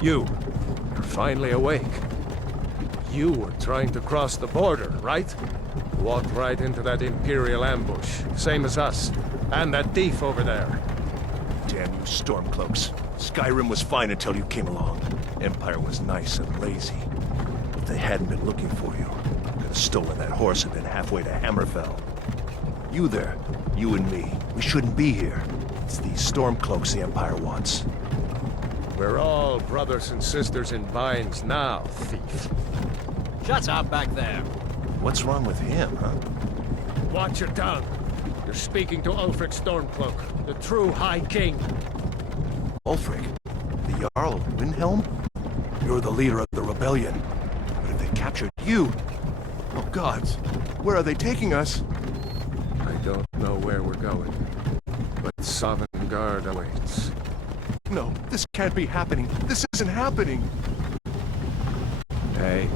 You're finally awake. You were trying to cross the border, right? Walked right into that Imperial ambush, same as us. And that thief over there. Damn you Stormcloaks. Skyrim was fine until you came along. Empire was nice and lazy. If they hadn't been looking for you, could have stolen that horse and been halfway to Hammerfell. You there, you and me, we shouldn't be here. It's these Stormcloaks the Empire wants. We're all brothers and sisters in binds now, thief. Shut up back there. What's wrong with him, huh? Watch your tongue. You're speaking to Ulfric Stormcloak, the true High King. Ulfric? The Jarl of Windhelm? You're the leader of the rebellion. But if they captured you... Oh gods, where are they taking us? I don't know where we're going, but Sovngarde awaits. No, this can't be happening. This isn't happening. Hey,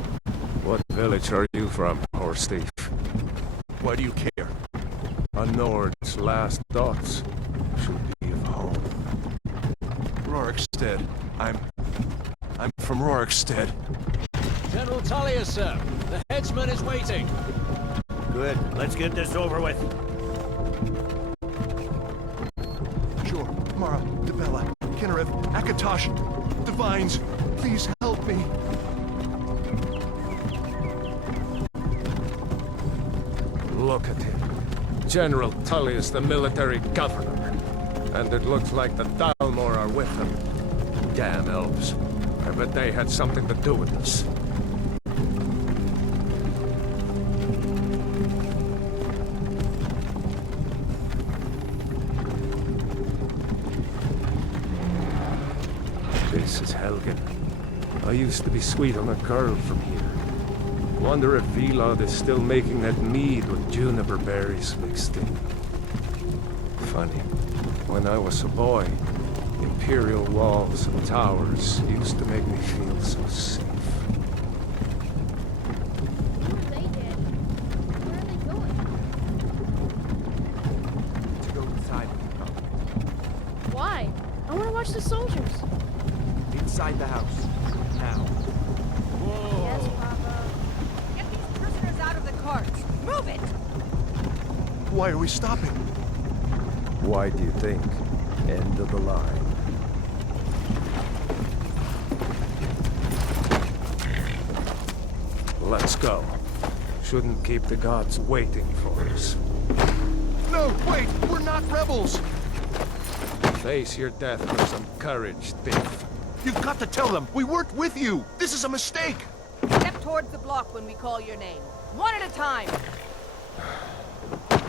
what village are you from, horse thief? Why do you care? A Nord's last thoughts should be of home. Rorikstead. I'm from Rorikstead. General Tullius, sir. The headsman is waiting. Good. Let's get this over with. Sure. Mara, Dibella, Kinnarev, Akatosh, Divines, please help me. Look at him. General Tullius, the military governor. And it looks like the Thalmor are with him. Damn elves. I bet they had something to do with this. This is Helgen. I used to be sweet on a girl from here. Wonder if Vilod is still making that mead with juniper berries mixed in. Funny, when I was a boy, Imperial walls and towers used to make me feel so safe. They did. Where are they going? To go inside. Why? I want to watch the soldiers. Inside the house. Now. Yes, Papa. Get these prisoners out of the carts! Move it! Why are we stopping? Why do you think? End of the line. Let's go. Shouldn't keep the gods waiting for us. No, wait! We're not rebels! Face your death with some courage, thief. You've got to tell them! We weren't with you! This is a mistake! Step towards the block when we call your name. One at a time!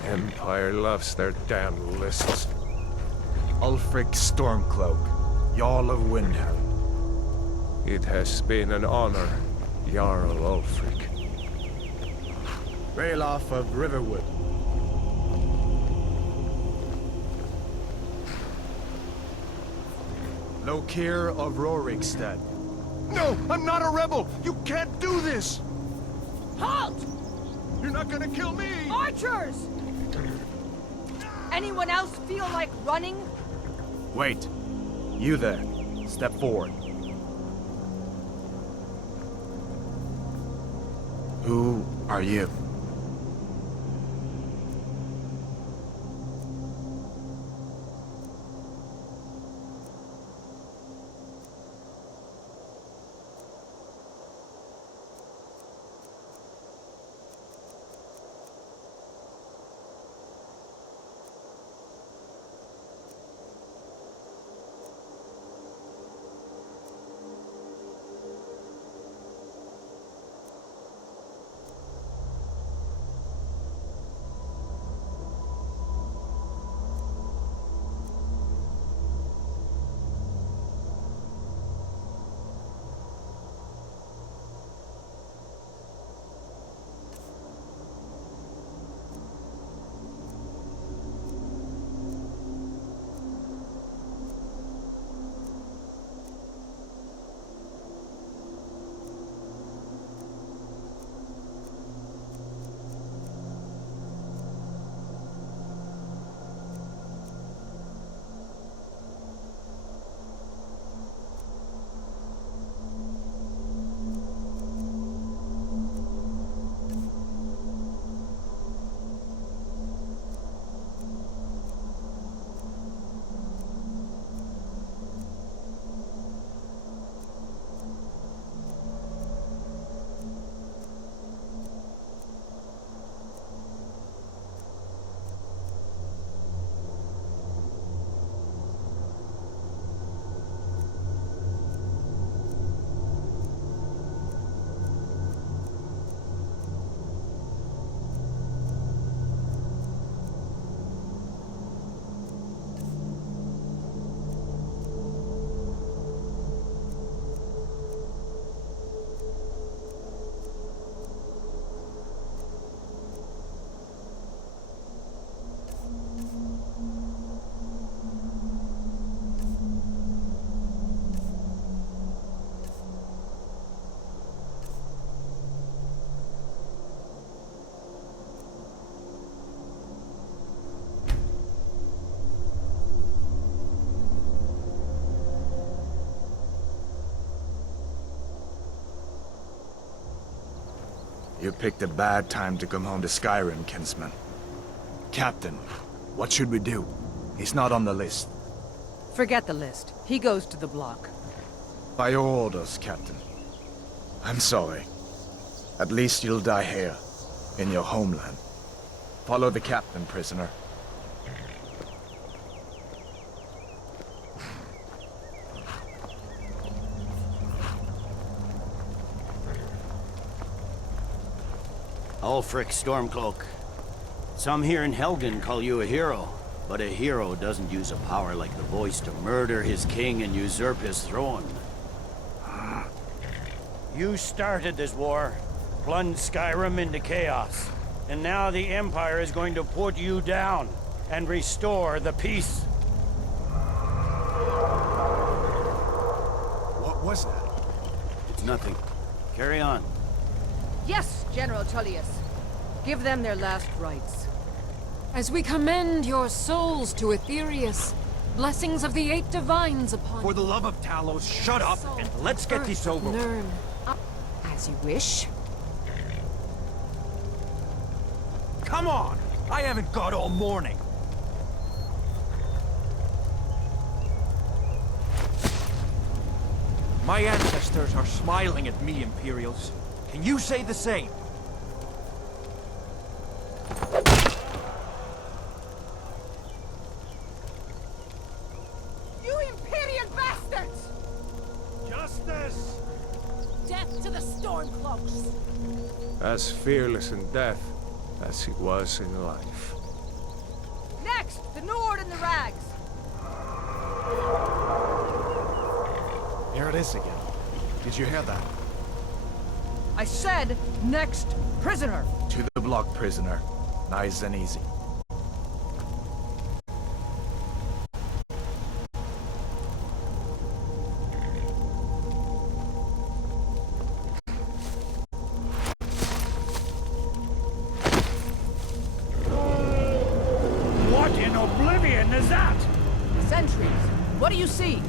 Empire loves their damn lists. Ulfric Stormcloak, Jarl of Windhelm. It has been an honor, Jarl Ulfric. Ralof of Riverwood. Lokir of Rorikstead. No! I'm not a rebel! You can't do this! Halt! You're not gonna kill me! Archers! Anyone else feel like running? Wait. You there. Step forward. Who are you? You picked a bad time to come home to Skyrim, kinsman. Captain, what should we do? He's not on the list. Forget the list. He goes to the block. By your orders, Captain. I'm sorry. At least you'll die here, in your homeland. Follow the captain, prisoner. Ulfric Stormcloak. Some here in Helgen call you a hero, but a hero doesn't use a power like the voice to murder his king and usurp his throne. You started this war, plunged Skyrim into chaos, and now the Empire is going to put you down and restore the peace. What was that? It's nothing. Carry on. Yes, General Tullius. Give them their last rites. As we commend your souls to Aetherius, blessings of the 8 divines upon For the love of Talos, shut up and let's get this over with. Learn. As you wish. Come on! I haven't got all morning. My ancestors are smiling at me, Imperials. Can you say the same? You Imperial bastards! Justice! Death to the Stormcloaks! As fearless in death as he was in life. Next, the Nord and the Rags. Here it is again. Did you hear that? I said, next, prisoner. To the block, prisoner. Nice and easy. What in oblivion is that? Sentries, what do you see?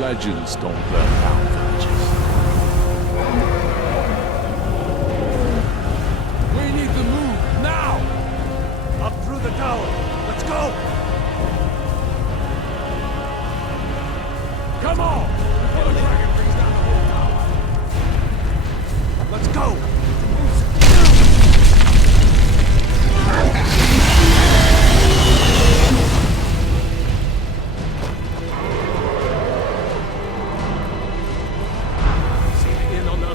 Legends don't burn down villages. We need to move, now! Up through the tower. Let's go! Come on! Before the dragon brings down the whole tower. Let's go!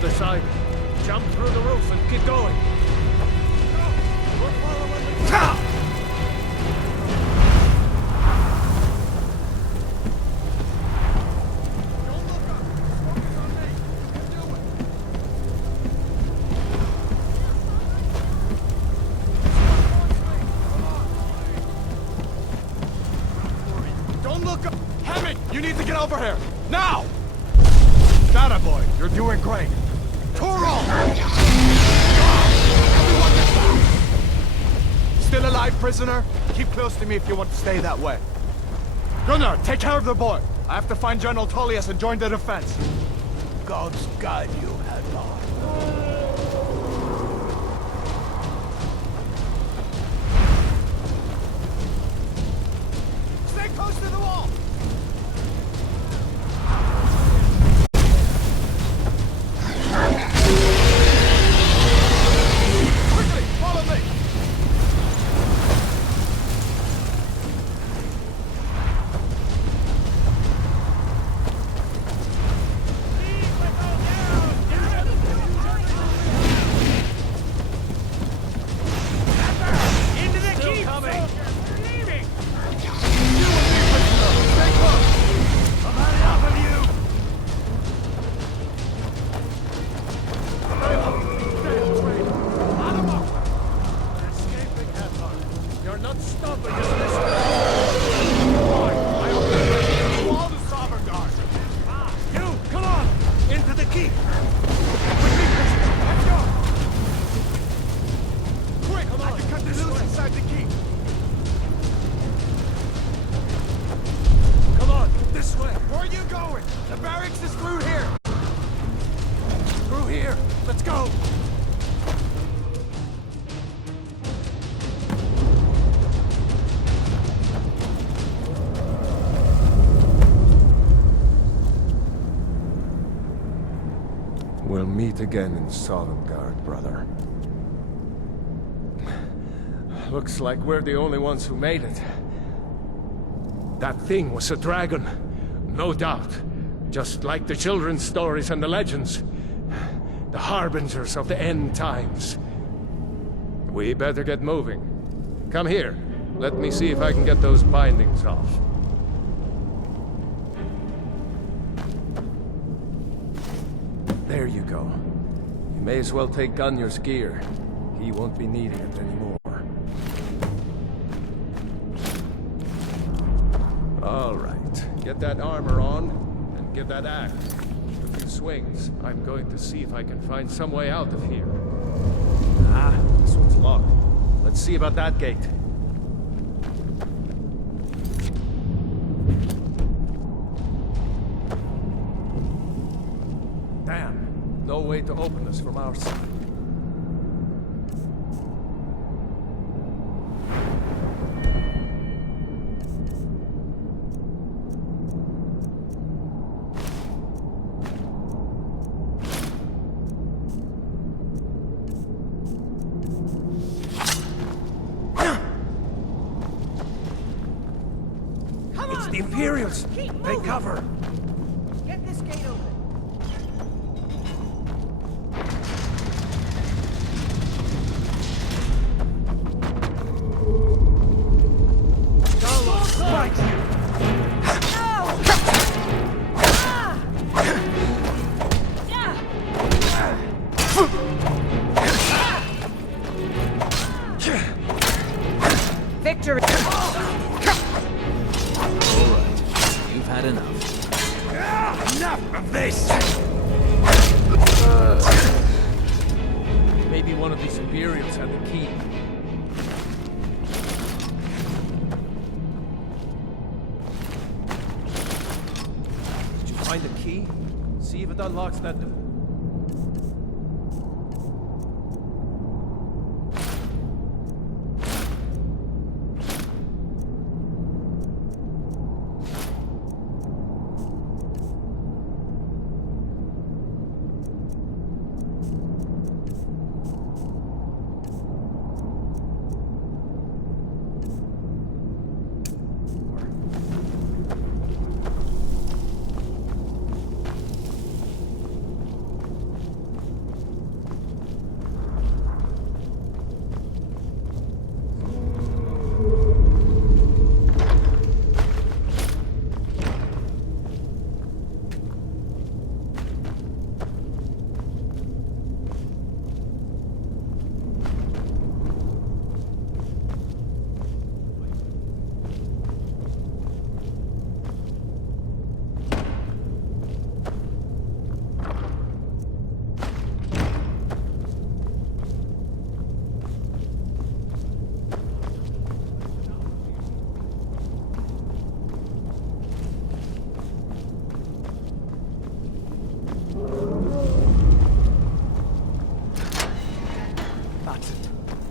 Side. Jump through the roof and keep going. Don't look up! Hammond, you need to get over here! Now! That boy, you're doing great. Toro! Everyone get back! Still alive, prisoner? Keep close to me if you want to stay that way. Gunnar, take care of the boy. I have to find General Tullius and join the defense. Gods guide you, Hadvar. Stay close to the wall! Quickly, follow me! go! We'll meet again in Sovngarde, brother. Looks like we're the only ones who made it. That thing was a dragon, no doubt. Just like the children's stories and the legends. The harbingers of the end times. We better get moving. Come here. Let me see if I can get those bindings off. There you go. You may as well take Gunnar's gear. He won't be needing it anymore. All right. Get that armor on, and give that axe a few swings. I'm going to see if I can find some way out of here. Ah, this one's locked. Let's see about that gate. Damn, no way to open this from our side. It's the Imperials! Take cover! Get this gate open. Victory! You've had enough. Enough of this! Maybe one of these Imperials had the key. Did you find the key? See if it unlocks that door.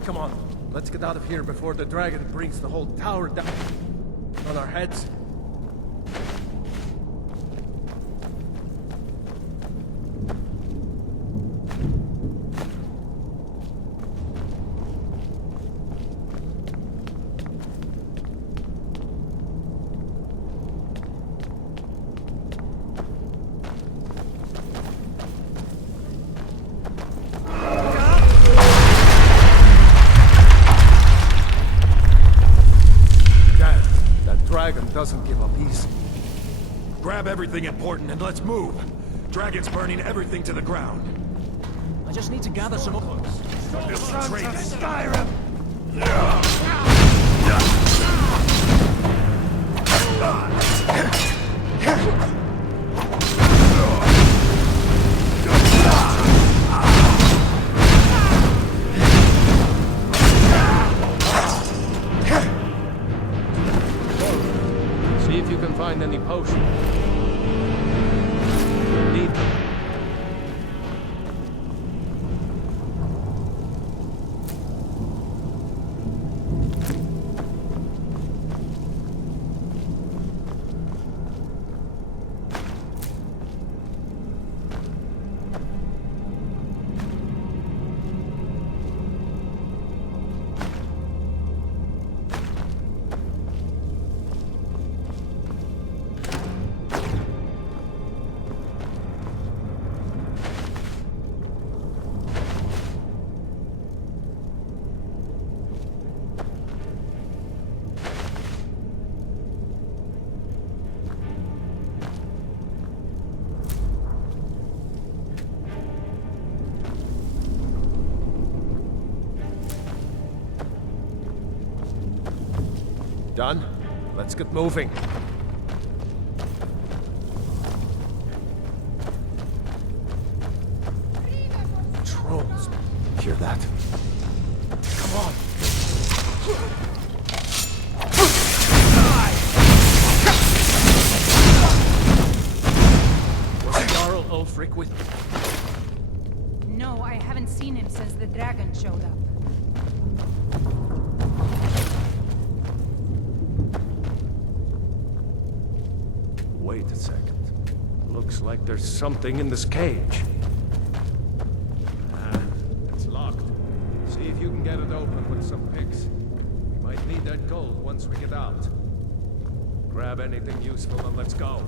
Come on, let's get out of here before the dragon brings the whole tower down on our heads. Doesn't give up easy. Grab everything important and let's move. Dragon's burning everything to the ground. I just need to gather some more. Skyrim! See if you can find any potions. Need them. Done? Let's get moving. Trolls. Hear that? Come on. Was Jarl Ulfric with you? No, I haven't seen him since the dragon showed up. Wait a second. Looks like there's something in this cage. It's locked. See if you can get it open with some picks. We might need that gold once we get out. Grab anything useful and let's go.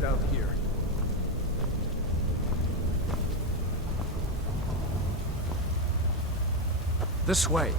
Down here. This way.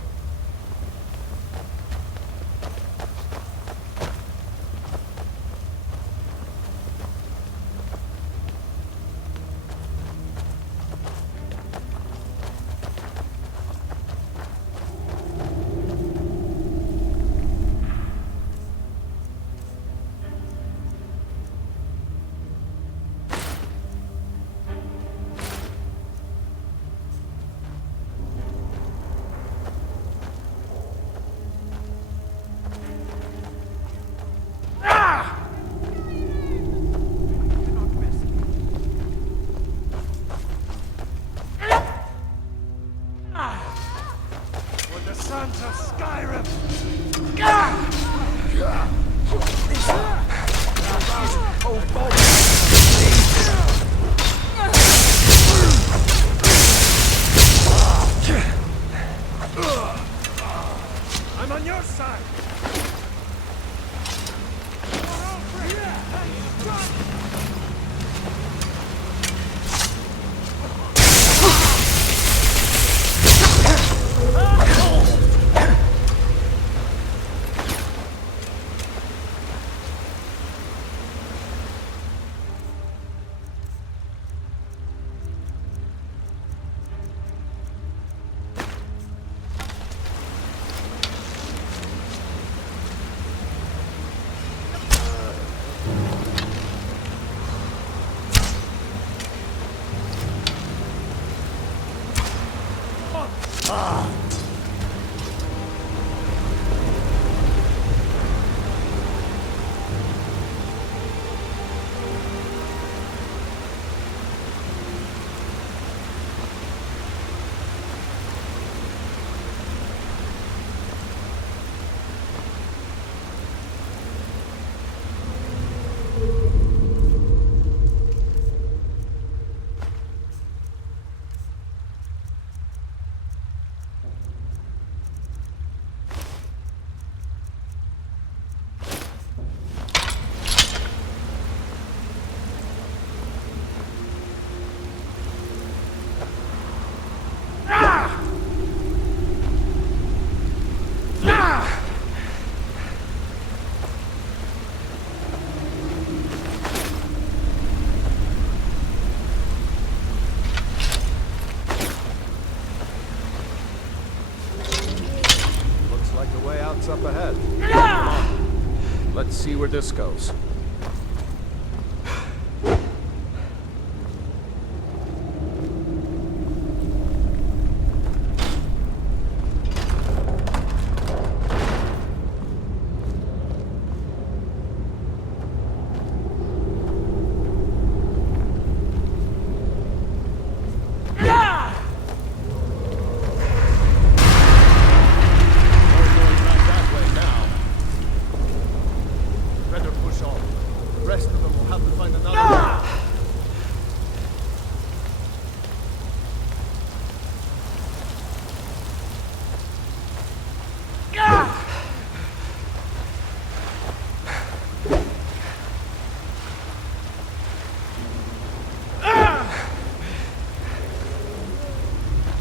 Let's see where this goes.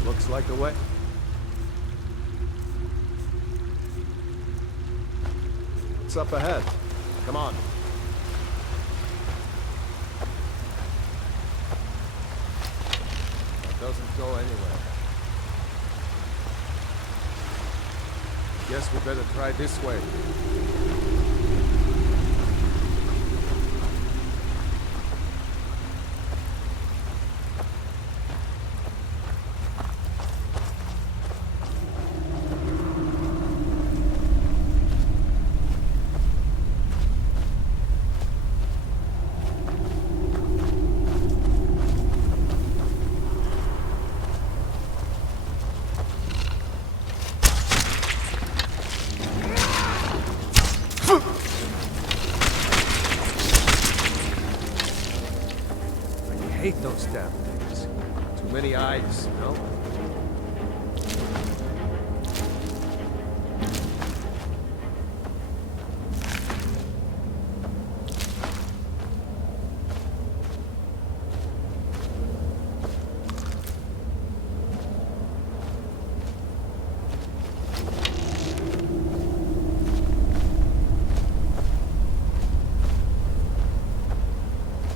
Looks like the way. It's up ahead. Come on. It doesn't go anywhere. Guess we better try this way. I hate those damn things. Too many eyes, you know?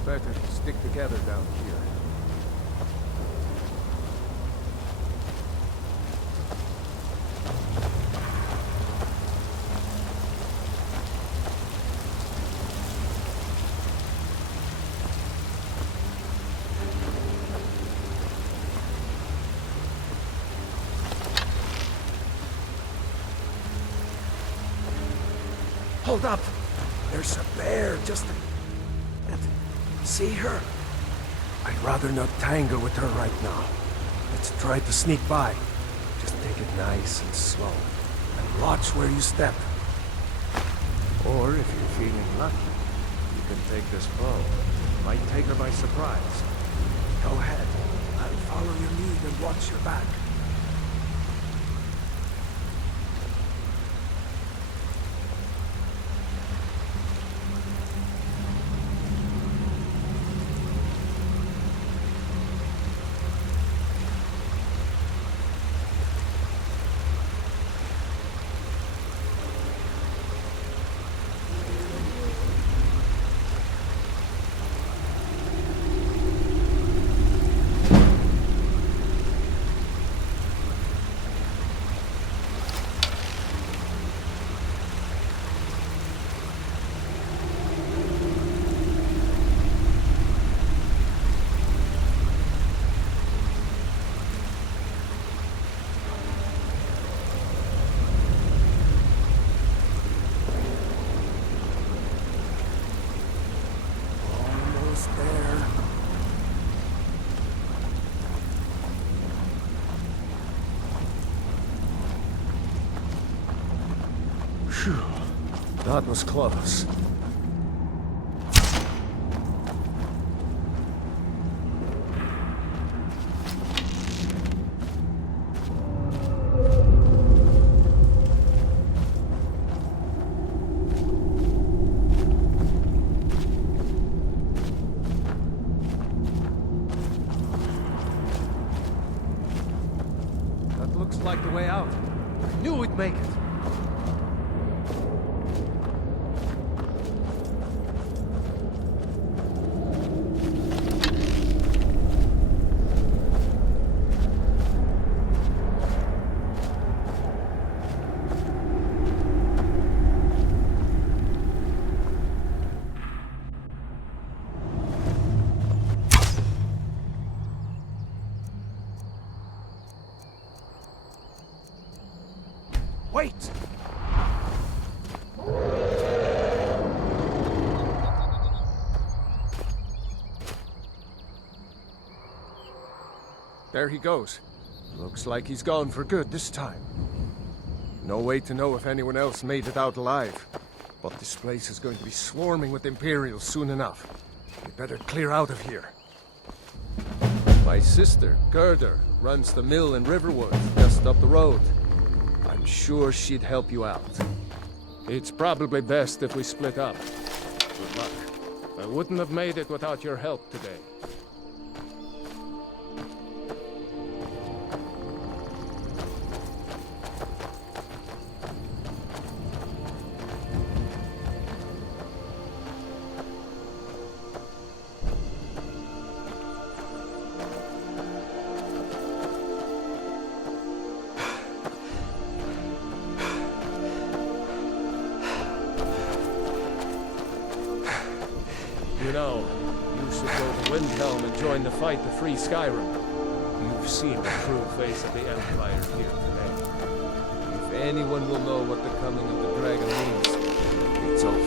Better stick together down here. Hold up! There's a bear just... See her? I'd rather not tangle with her right now. Let's try to sneak by. Just take it nice and slow. And watch where you step. Or if you're feeling lucky, you can take this bow. Might take her by surprise. Go ahead. I'll follow your lead and watch your back. Phew. That was close. That looks like the way out. I knew we'd make it. Wait! There he goes. Looks like he's gone for good this time. No way to know if anyone else made it out alive. But this place is going to be swarming with Imperials soon enough. We better clear out of here. My sister, Gerda, runs the mill in Riverwood, just up the road. I'm sure she'd help you out. It's probably best if we split up. Good luck. I wouldn't have made it without your help today. You know, you should go to Windhelm and join the fight to free Skyrim. You've seen the true face of the Empire here today. If anyone will know what the coming of the dragon means, it's Ulf.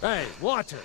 Hey, watch it!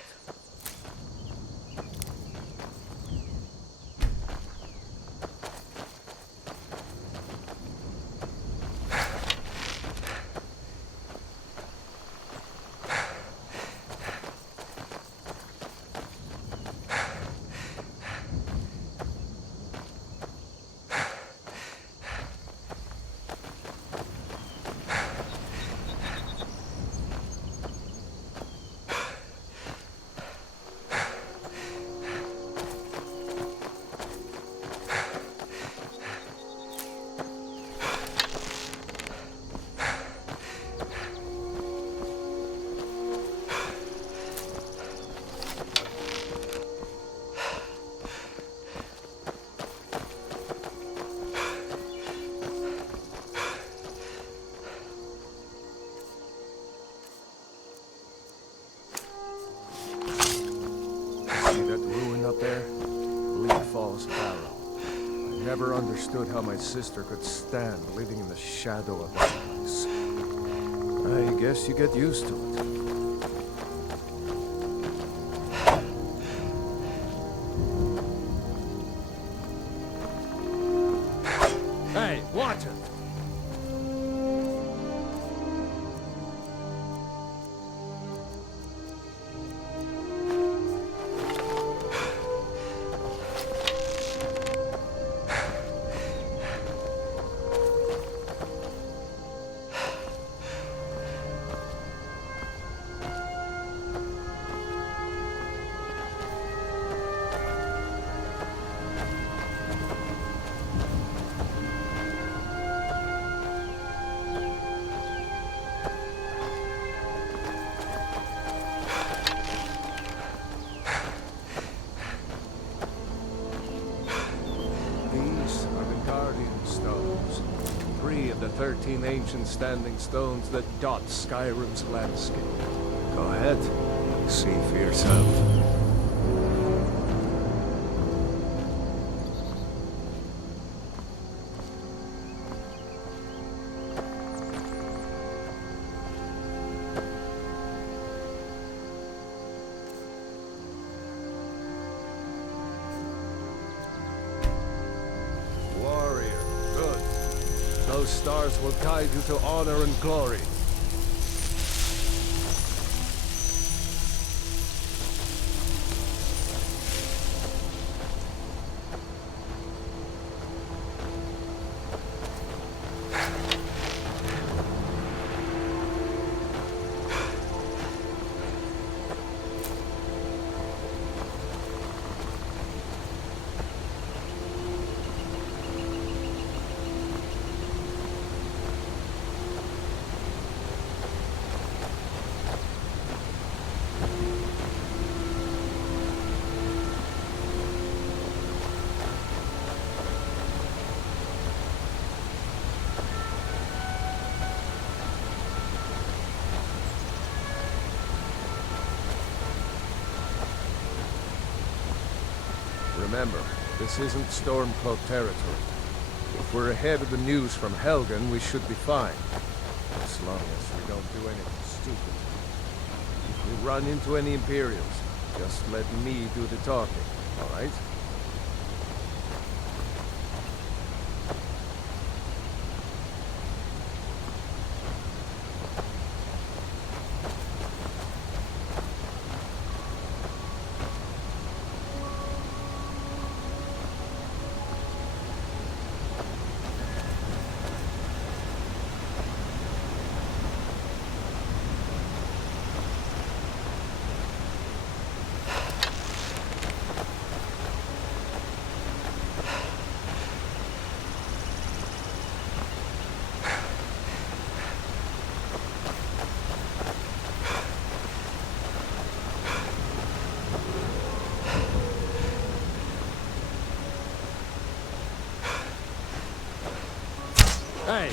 See that ruin up there? Bleak Falls Barrow. I never understood how my sister could stand living in the shadow of that place. I guess you get used to it. Hey, watch it! Stones. 3 of the 13 ancient standing stones that dot Skyrim's landscape. Go ahead. See for yourself. Those stars will guide you to honor and glory. Remember, this isn't Stormcloak territory. If we're ahead of the news from Helgen, we should be fine. As long as we don't do anything stupid. If we run into any Imperials, just let me do the talking, alright? Hey!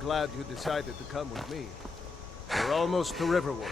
Glad you decided to come with me. We're almost to Riverwood.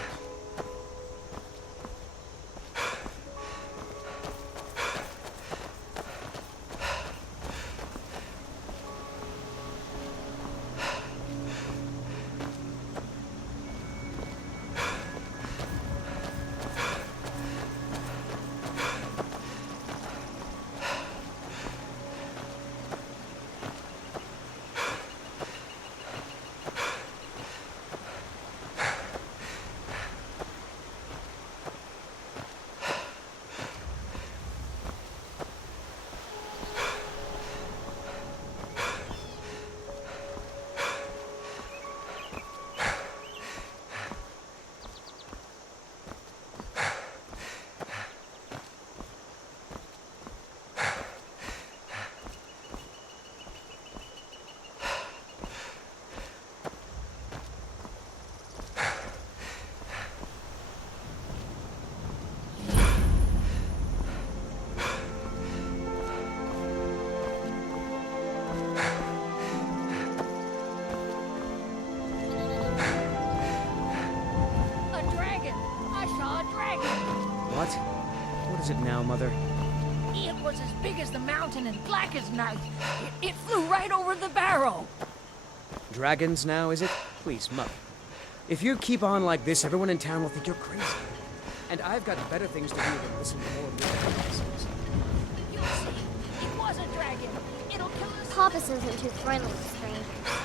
What is it now, Mother? It was as big as the mountain and black as night. It flew right over the barrow. Dragons now, is it? Please, Mother. If you keep on like this, everyone in town will think you're crazy. And I've got better things to do than listen to more of your nonsense. You'll see. It was a dragon. It'll kill us. Poppus isn't too friendly, stranger.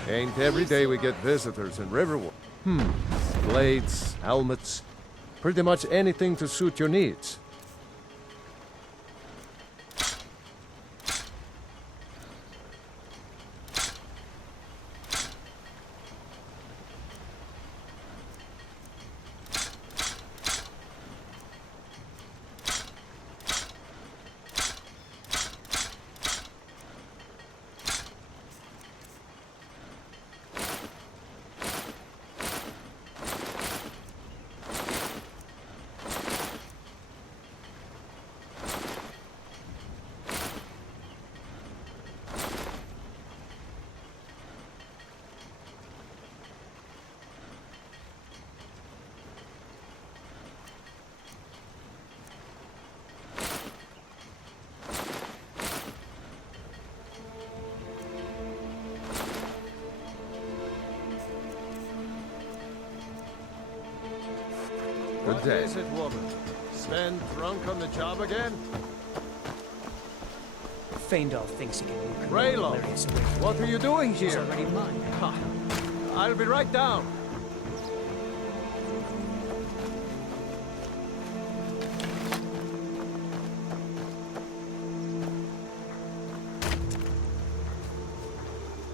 Ain't every day we get visitors in Riverwood. Blades, helmets, pretty much anything to suit your needs. Good day. What is it, woman? Sven drunk on the job again? Feindal thinks he can move Raylo, what are you doing here? She's already mine. I'll be right down.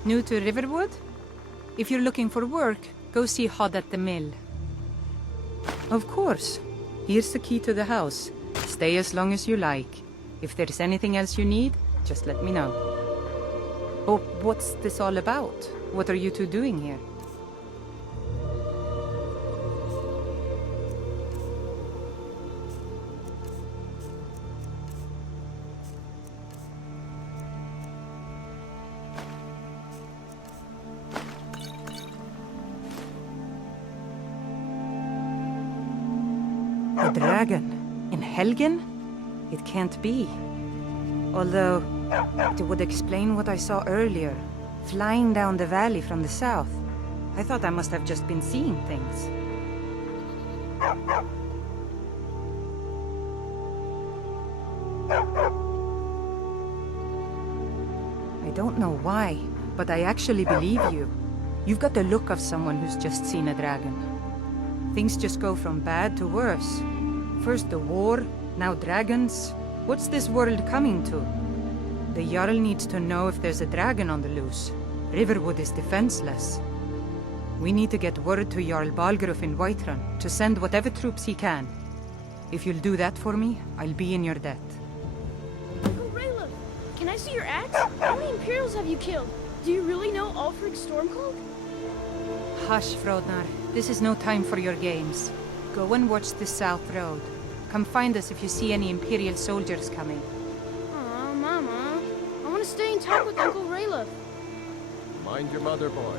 New to Riverwood? If you're looking for work, go see Hod at the mill. Of course. Here's the key to the house. Stay as long as you like. If there's anything else you need, just let me know. Oh, what's this all about? What are you two doing here? A dragon? In Helgen? It can't be. Although, it would explain what I saw earlier, flying down the valley from the south. I thought I must have just been seeing things. I don't know why, but I actually believe you. You've got the look of someone who's just seen a dragon. Things just go from bad to worse. First the war, now dragons. What's this world coming to? The Jarl needs to know if there's a dragon on the loose. Riverwood is defenseless. We need to get word to Jarl Balgruuf in Whiterun to send whatever troops he can. If you'll do that for me, I'll be in your debt. Uncle Rayla, can I see your axe? How many Imperials have you killed? Do you really know Ulfric's Stormcloak? Hush, Frodnar. This is no time for your games. Go and watch the South Road. Come find us if you see any Imperial soldiers coming. Aw, Mama. I want to stay and talk with Uncle Rayla. Mind your mother, boy.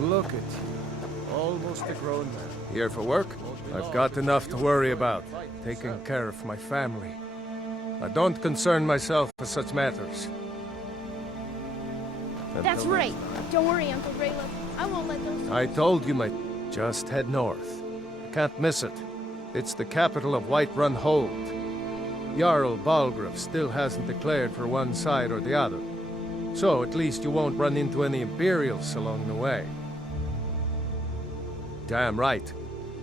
Look at you. Almost a grown man. Here for work? I've got enough to worry about. Taking care of my family. I don't concern myself with such matters. That's right. Don't worry, Uncle Rayla. I won't let those... I told you, mate. Just head north. You can't miss it. It's the capital of Whiterun Hold. Jarl Balgruuf still hasn't declared for one side or the other. So at least you won't run into any Imperials along the way. Damn right.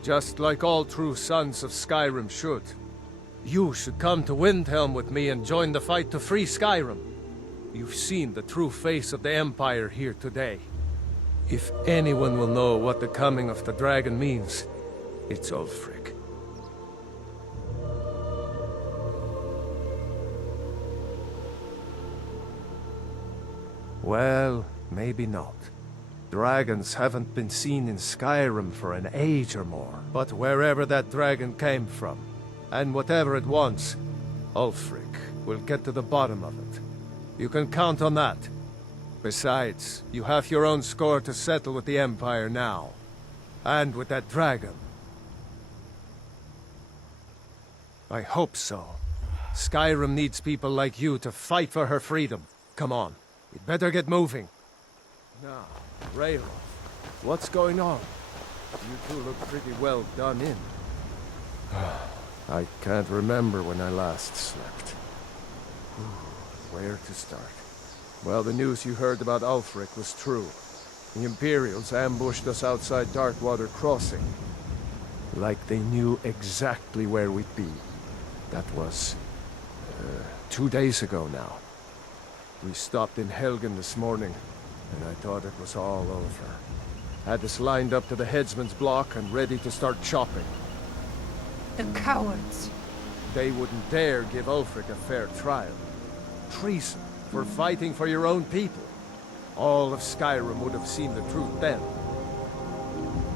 Just like all true sons of Skyrim should. You should come to Windhelm with me and join the fight to free Skyrim. You've seen the true face of the Empire here today. If anyone will know what the coming of the dragon means, it's Ulfric. Well, maybe not. Dragons haven't been seen in Skyrim for an age or more. But wherever that dragon came from, and whatever it wants, Ulfric will get to the bottom of it. You can count on that. Besides, you have your own score to settle with the Empire now. And with that dragon. I hope so. Skyrim needs people like you to fight for her freedom. Come on, we'd better get moving. Now, Rayloff, what's going on? You two look pretty well done in. I can't remember when I last slept. Where to start? Well, the news you heard about Ulfric was true. The Imperials ambushed us outside Darkwater Crossing. Like they knew exactly where we'd be. That was... 2 days ago now. We stopped in Helgen this morning, and I thought it was all over. Had us lined up to the headsman's block and ready to start chopping. The cowards. They wouldn't dare give Ulfric a fair trial. Treason for fighting for your own people. All of Skyrim would have seen the truth then.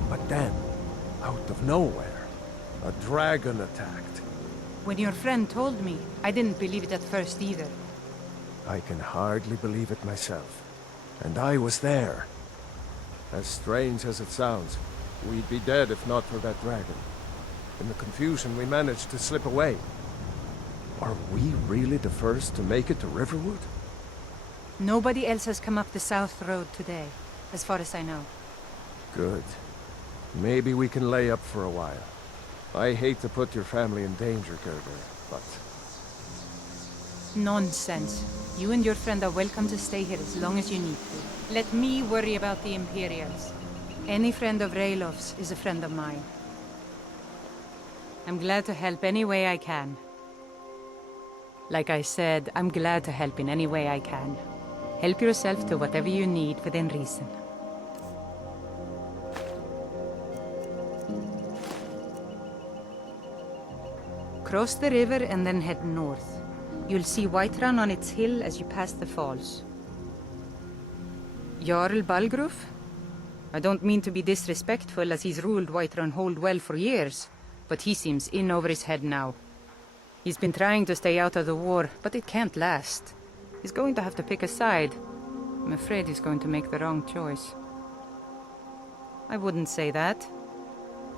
But then, out of nowhere, a dragon attacked. When your friend told me, I didn't believe it at first either. I can hardly believe it myself. And I was there. As strange as it sounds, we'd be dead if not for that dragon. In the confusion, we managed to slip away. Are we really the first to make it to Riverwood? Nobody else has come up the South Road today, as far as I know. Good. Maybe we can lay up for a while. I hate to put your family in danger, Gerger, but... Nonsense. You and your friend are welcome to stay here as long as you need to. Let me worry about the Imperials. Any friend of Raylof's is a friend of mine. I'm glad to help any way I can. Like I said, I'm glad to help in any way I can. Help yourself to whatever you need within reason. Cross the river and then head north. You'll see Whiterun on its hill as you pass the falls. Jarl Balgruf? I don't mean to be disrespectful, as he's ruled Whiterun Hold well for years, but he seems in over his head now. He's been trying to stay out of the war, but it can't last. He's going to have to pick a side. I'm afraid he's going to make the wrong choice. I wouldn't say that.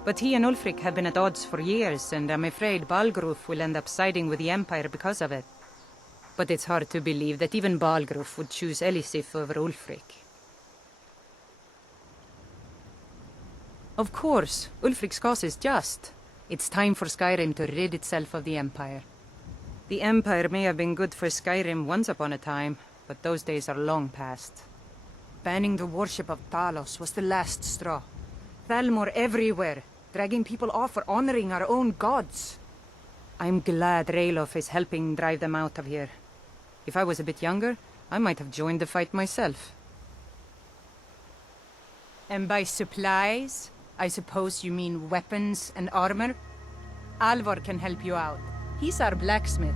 But he and Ulfric have been at odds for years, and I'm afraid Balgruf will end up siding with the Empire because of it. But it's hard to believe that even Balgruf would choose Elisif over Ulfric. Of course, Ulfric's cause is just. It's time for Skyrim to rid itself of the Empire. The Empire may have been good for Skyrim once upon a time, but those days are long past. Banning the worship of Talos was the last straw. Thalmor everywhere, dragging people off for honoring our own gods. I'm glad Ralof is helping drive them out of here. If I was a bit younger, I might have joined the fight myself. And by supplies, I suppose you mean weapons and armor? Alvor can help you out. He's our blacksmith.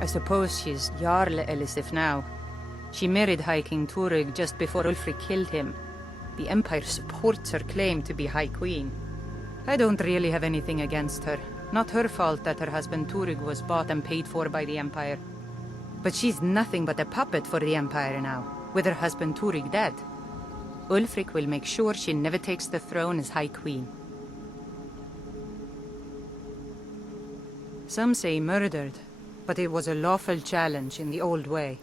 I suppose she's Jarl Elisif now. She married High King Turug just before Ulfric killed him. The Empire supports her claim to be High Queen. I don't really have anything against her. Not her fault that her husband Turug was bought and paid for by the Empire. But she's nothing but a puppet for the Empire now, with her husband Turug dead. Ulfric will make sure she never takes the throne as High Queen. Some say murdered, but it was a lawful challenge in the old way.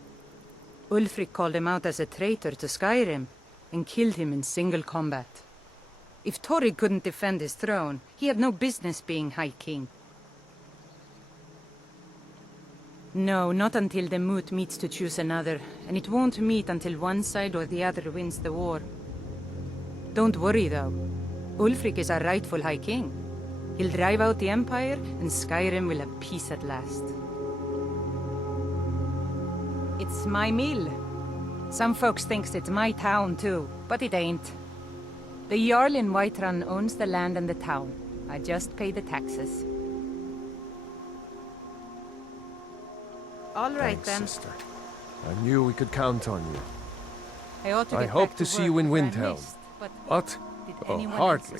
Ulfric called him out as a traitor to Skyrim, and killed him in single combat. If Torrig couldn't defend his throne, he had no business being High King. No, not until the moot meets to choose another, and it won't meet until one side or the other wins the war. Don't worry, though. Ulfric is our rightful High King. He'll drive out the Empire, and Skyrim will have peace at last. It's my mill. Some folks thinks it's my town, too, but it ain't. The Jarl in Whiterun owns the land and the town. I just pay the taxes. All right, Thanks, then. Sister. I knew we could count on you. I hope to see you in Windhelm. What? Oh, hardly.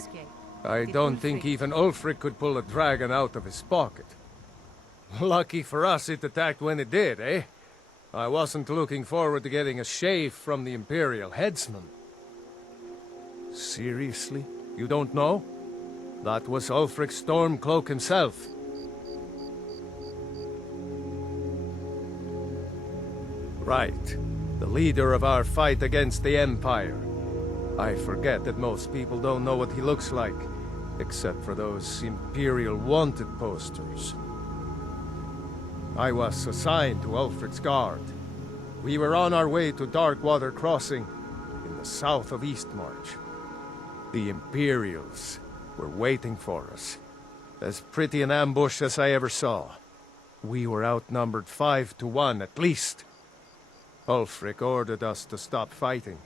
I don't think even Ulfric could pull a dragon out of his pocket. Lucky for us it attacked when it did, eh? I wasn't looking forward to getting a shave from the Imperial headsman. Seriously? You don't know? That was Ulfric's Stormcloak himself. Right. The leader of our fight against the Empire. I forget that most people don't know what he looks like, except for those Imperial wanted posters. I was assigned to Ulfric's guard. We were on our way to Darkwater Crossing, in the south of Eastmarch. The Imperials were waiting for us. As pretty an ambush as I ever saw. We were outnumbered 5 to 1 at least. Ulfric ordered us to stop fighting.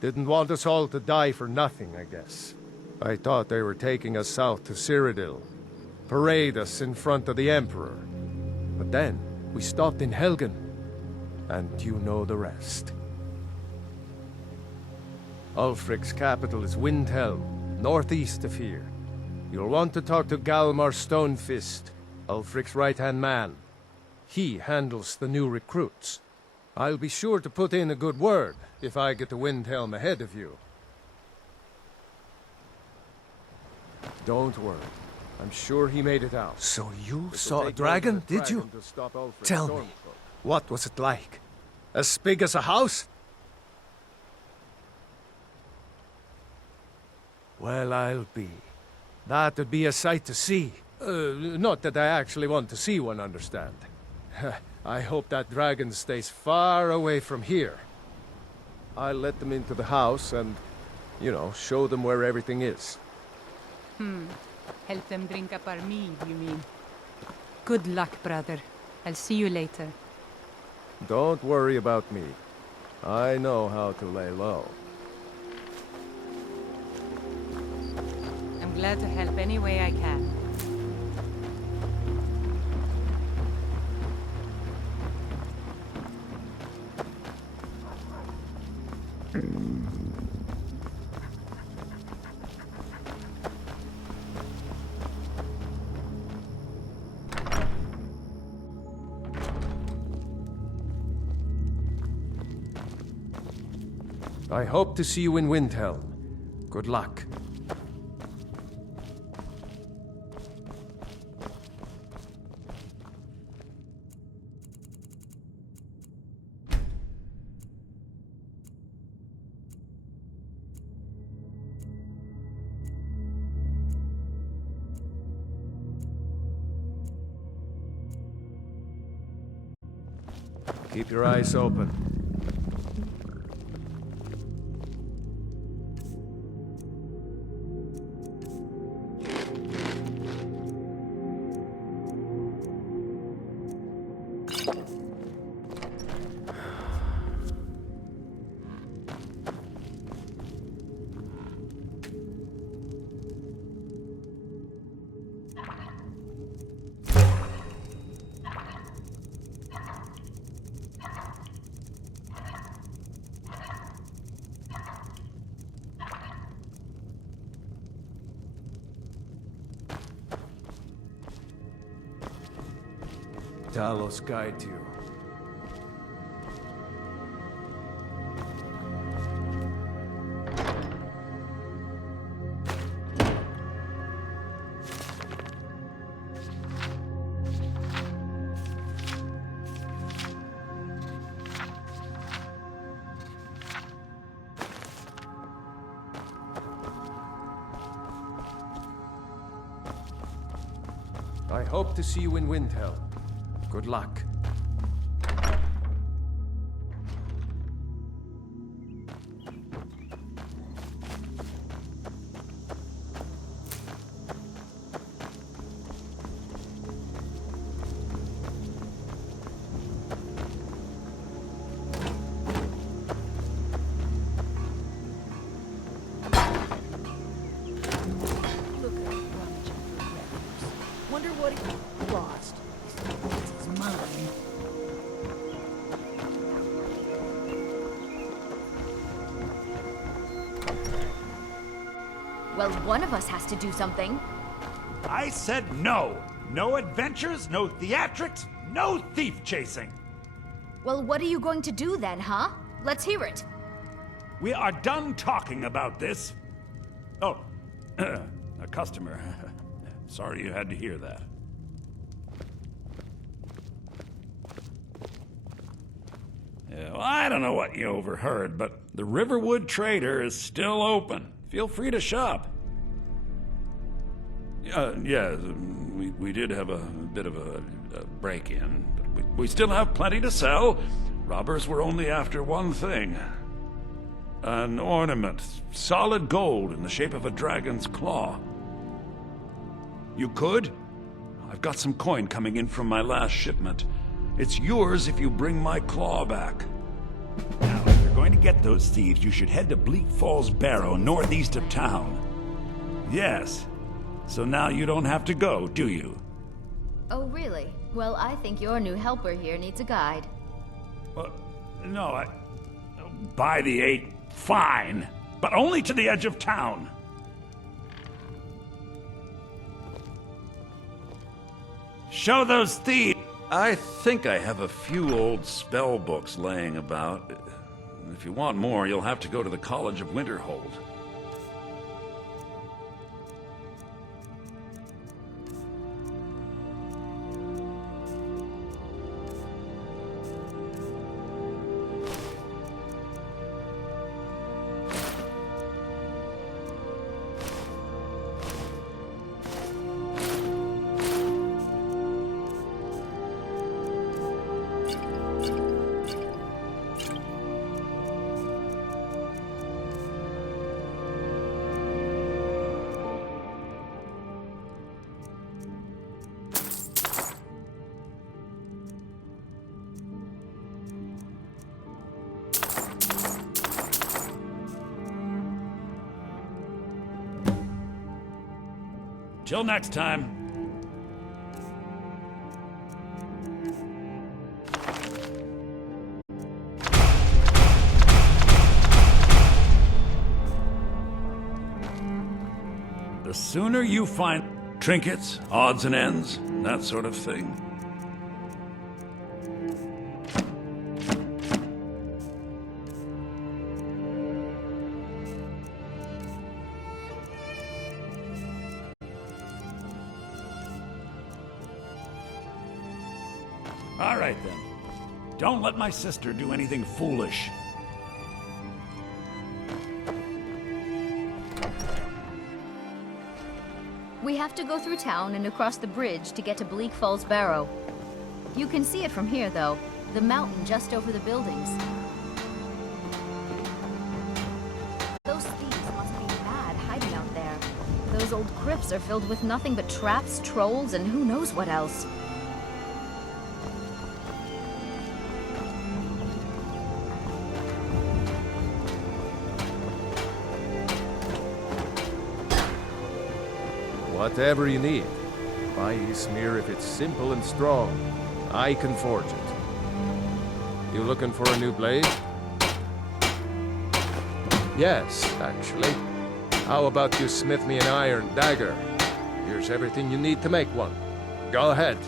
Didn't want us all to die for nothing, I guess. I thought they were taking us south to Cyrodiil, parade us in front of the Emperor. But then, we stopped in Helgen, and you know the rest. Ulfric's capital is Windhelm, northeast of here. You'll want to talk to Galmar Stonefist, Ulfric's right-hand man. He handles the new recruits. I'll be sure to put in a good word if I get to Windhelm ahead of you. Don't worry. I'm sure he made it out. So you saw a dragon, did you? Tell me, what was it like? As big as a house? Well, I'll be. That'd be a sight to see. Not that I actually want to see one, understand. I hope that dragon stays far away from here. I'll let them into the house and, you know, show them where everything is. Help them drink up our mead, you mean? Good luck, brother. I'll see you later. Don't worry about me. I know how to lay low. I'm glad to help any way I can. I hope to see you in Windhelm. Good luck. Keep your eyes open. Talos guide you. I hope to see you in Windhelm. Good luck. Look at him rummaging for refuse. Wonder what he lost. It's mine. Well, one of us has to do something. I said no. No adventures, no theatrics, no thief chasing. Well, what are you going to do then, huh? Let's hear it. We are done talking about this. Oh, a customer. Sorry you had to hear that. Yeah, well, I don't know what you overheard, but the Riverwood Trader is still open. Feel free to shop. Yeah, we did have a bit of a break-in, but we still have plenty to sell. Robbers were only after one thing. An ornament, solid gold in the shape of a dragon's claw. You could? I've got some coin coming in from my last shipment. It's yours if you bring my claw back. Now, if you're going to get those thieves, you should head to Bleak Falls Barrow, northeast of town. Yes. So now you don't have to go, do you? Oh, really? Well, I think your new helper here needs a guide. No, by the 8, fine. But only to the edge of town. Show those thieves! I think I have a few old spell books laying about. If you want more, you'll have to go to the College of Winterhold. Till next time. The sooner you find trinkets, odds and ends, that sort of thing. All right then. Don't let my sister do anything foolish. We have to go through town and across the bridge to get to Bleak Falls Barrow. You can see it from here, though. The mountain just over the buildings. Those thieves must be mad hiding out there. Those old crypts are filled with nothing but traps, trolls, and who knows what else. Whatever you need. My smear, if it's simple and strong, I can forge it. You looking for a new blade? Yes, actually. How about you smith me an iron dagger? Here's everything you need to make one. Go ahead.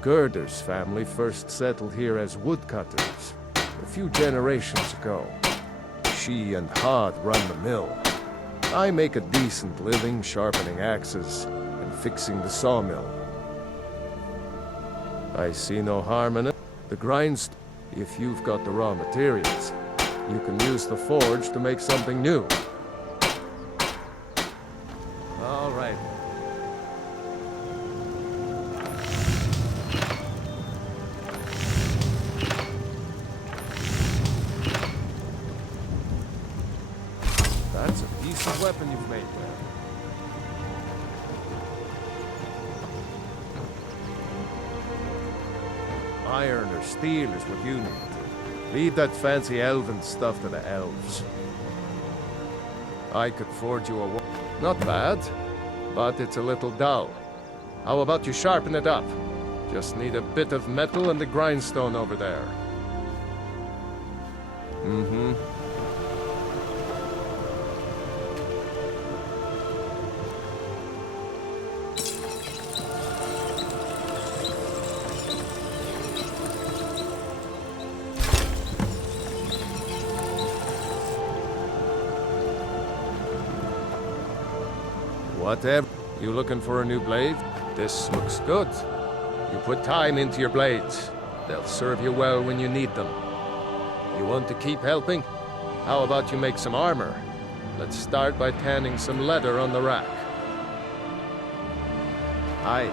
Gerder's family first settled here as woodcutters a few generations ago. She and Hod run the mill. I make a decent living sharpening axes and fixing the sawmill. I see no harm in it. The grinds, if you've got the raw materials, you can use the forge to make something new. All right. That's a decent weapon you've made there. Iron or steel is what you need. Leave that fancy elven stuff to the elves. I could forge you a not bad, but it's a little dull. How about you sharpen it up? Just need a bit of metal and the grindstone over there. Mm-hmm. Whatever. You looking for a new blade? This looks good. You put time into your blades. They'll serve you well when you need them. You want to keep helping? How about you make some armor? Let's start by tanning some leather on the rack. Aye.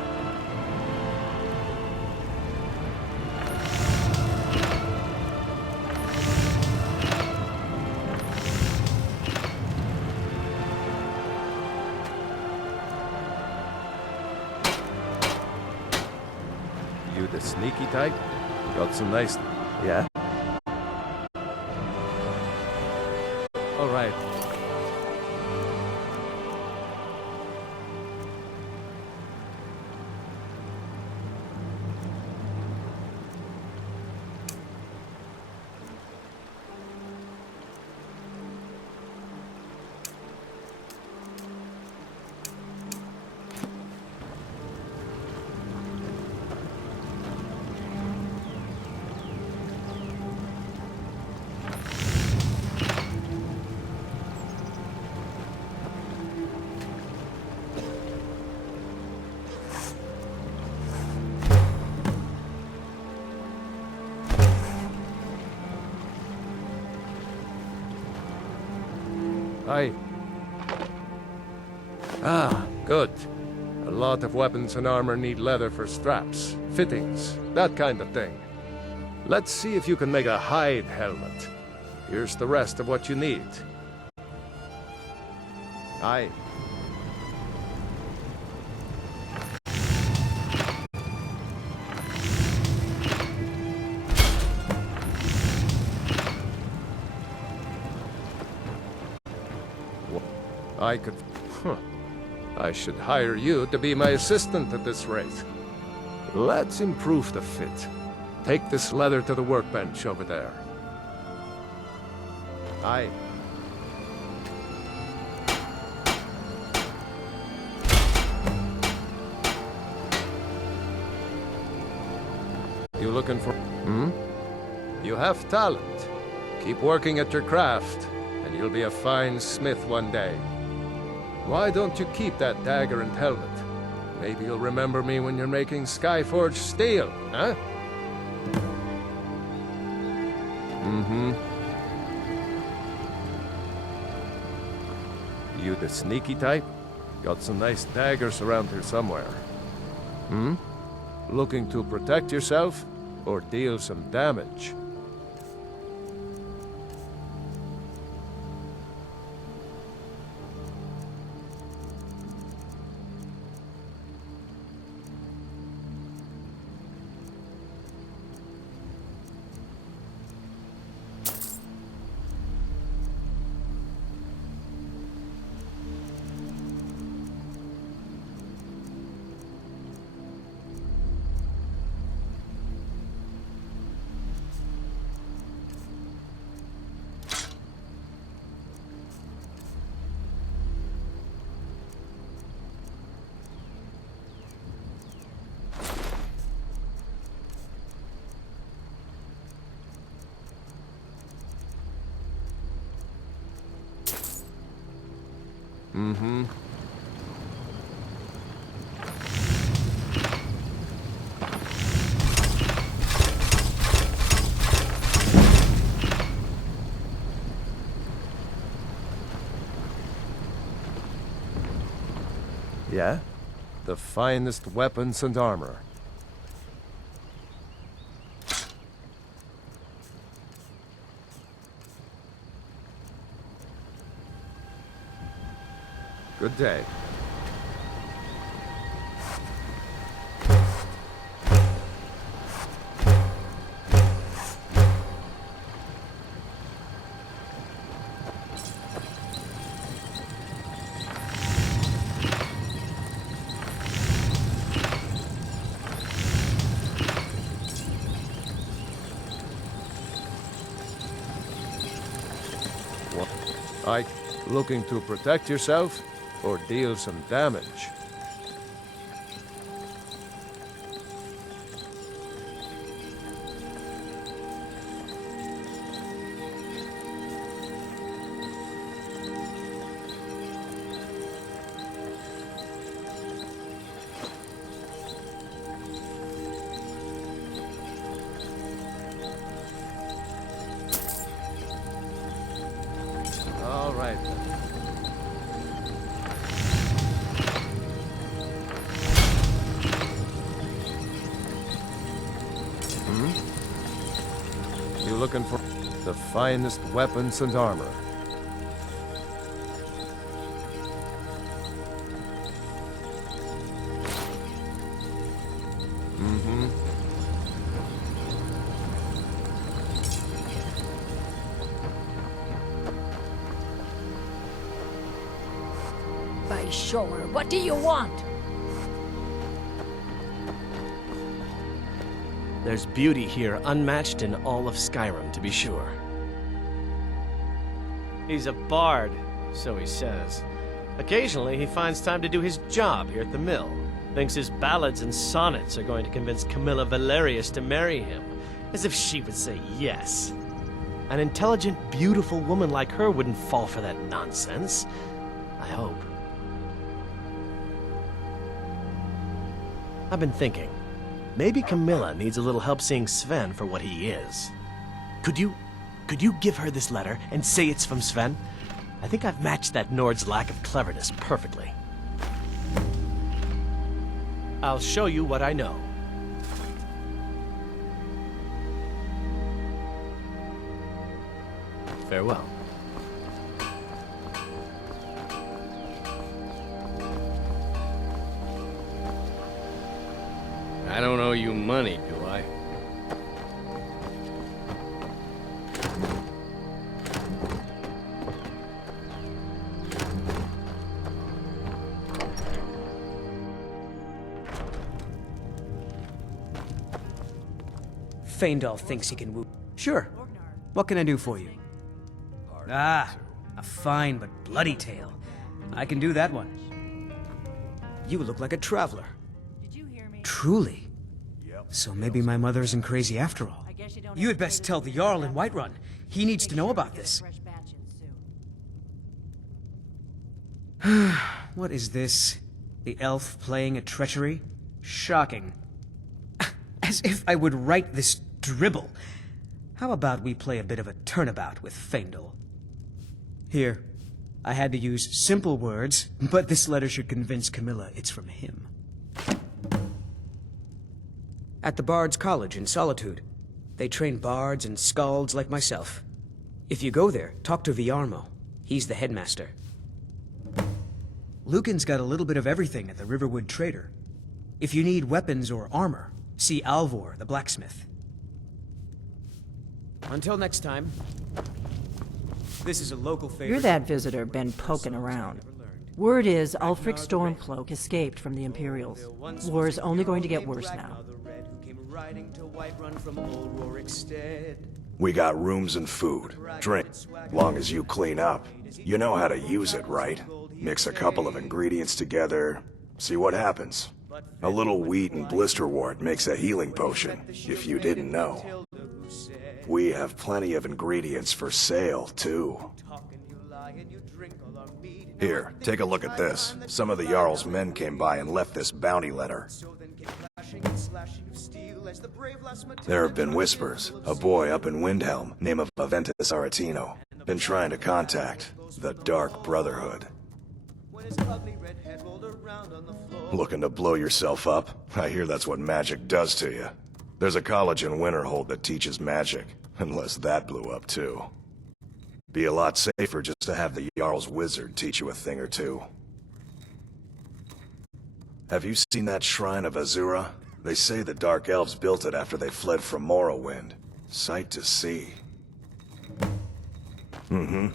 You the sneaky type? Got some nice... Yeah? All right. Aye. Ah, good. A lot of weapons and armor need leather for straps, fittings, that kind of thing. Let's see if you can make a hide helmet. Here's the rest of what you need. Aye. I could... Huh. I should hire you to be my assistant at this rate. Let's improve the fit. Take this leather to the workbench over there. Aye. You looking for... You have talent. Keep working at your craft, and you'll be a fine smith one day. Why don't you keep that dagger and helmet? Maybe you'll remember me when you're making Skyforged steel, huh? You the sneaky type? Got some nice daggers around here somewhere. Looking to protect yourself or deal some damage? Yeah? The finest weapons and armor. Good day. Ike, looking to protect yourself or deal some damage? All right, then. You looking for the finest weapons and armor? By sure, what do you want? There's beauty here unmatched in all of Skyrim, to be sure. He's a bard, so he says. Occasionally, he finds time to do his job here at the mill. Thinks his ballads and sonnets are going to convince Camilla Valerius to marry him. As if she would say yes. An intelligent, beautiful woman like her wouldn't fall for that nonsense. I hope. I've been thinking. Maybe Camilla needs a little help seeing Sven for what he is. Could you give her this letter and say it's from Sven? I think I've matched that Nord's lack of cleverness perfectly. I'll show you what I know. Farewell. I don't owe you money, do I? Faendal thinks he can woo. Sure. What can I do for you? Ah, a fine but bloody tale. I can do that one. You look like a traveler. Truly? So maybe my mother isn't crazy after all. You had best tell the Jarl in Whiterun. He needs to know about this. What is this? The elf playing a treachery? Shocking. As if I would write this dribble. How about we play a bit of a turnabout with Faendal? Here. I had to use simple words, but this letter should convince Camilla it's from him. At the Bard's College in Solitude. They train bards and skalds like myself. If you go there, talk to Viarmo. He's the headmaster. Lucan's got a little bit of everything at the Riverwood Trader. If you need weapons or armor, see Alvor, the blacksmith. Until next time. This is a local favorite. You're that visitor been poking around. Word is Ulfric Stormcloak escaped from the Imperials. War's only going to get worse now. We got rooms and food, drink. Long as you clean up. You know how to use it, right? Mix a couple of ingredients together, see what happens. A little wheat and blisterwort makes a healing potion, if you didn't know. We have plenty of ingredients for sale, too. Here, take a look at this. Some of the Jarl's men came by and left this bounty letter. There have been whispers. A boy up in Windhelm, name of Aventus Aretino, been trying to contact the Dark Brotherhood. Looking to blow yourself up? I hear that's what magic does to you. There's a college in Winterhold that teaches magic, unless that blew up too. Be a lot safer just to have the Jarl's wizard teach you a thing or two. Have you seen that shrine of Azura? They say the Dark Elves built it after they fled from Morrowind. Sight to see. Mm-hmm.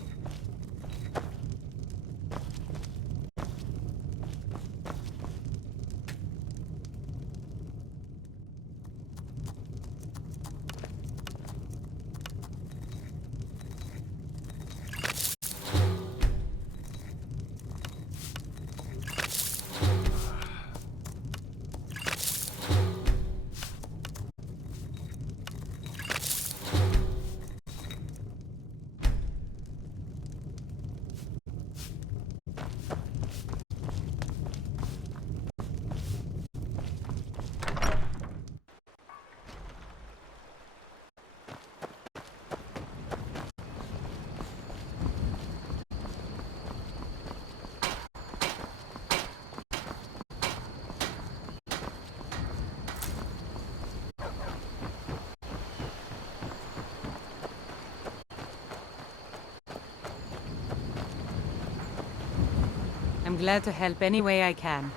I'm glad to help any way I can.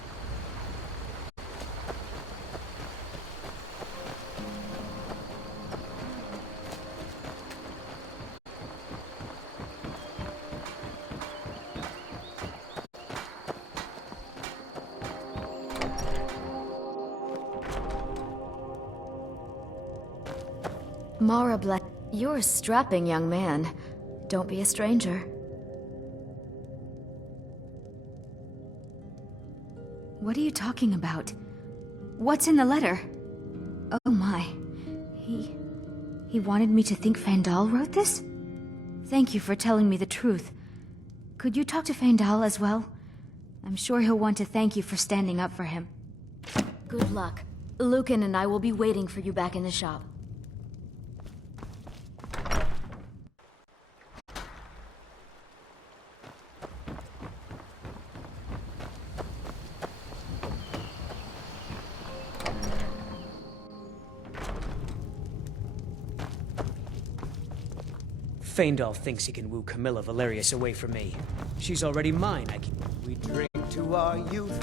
Mara Black, you're a strapping young man. Don't be a stranger. What are you talking about? What's in the letter? Oh my. He wanted me to think Faendal wrote this? Thank you for telling me the truth. Could you talk to Faendal as well? I'm sure he'll want to thank you for standing up for him. Good luck. Lucan and I will be waiting for you back in the shop. Faendal thinks he can woo Camilla Valerius away from me. She's already mine. We drink to our youth.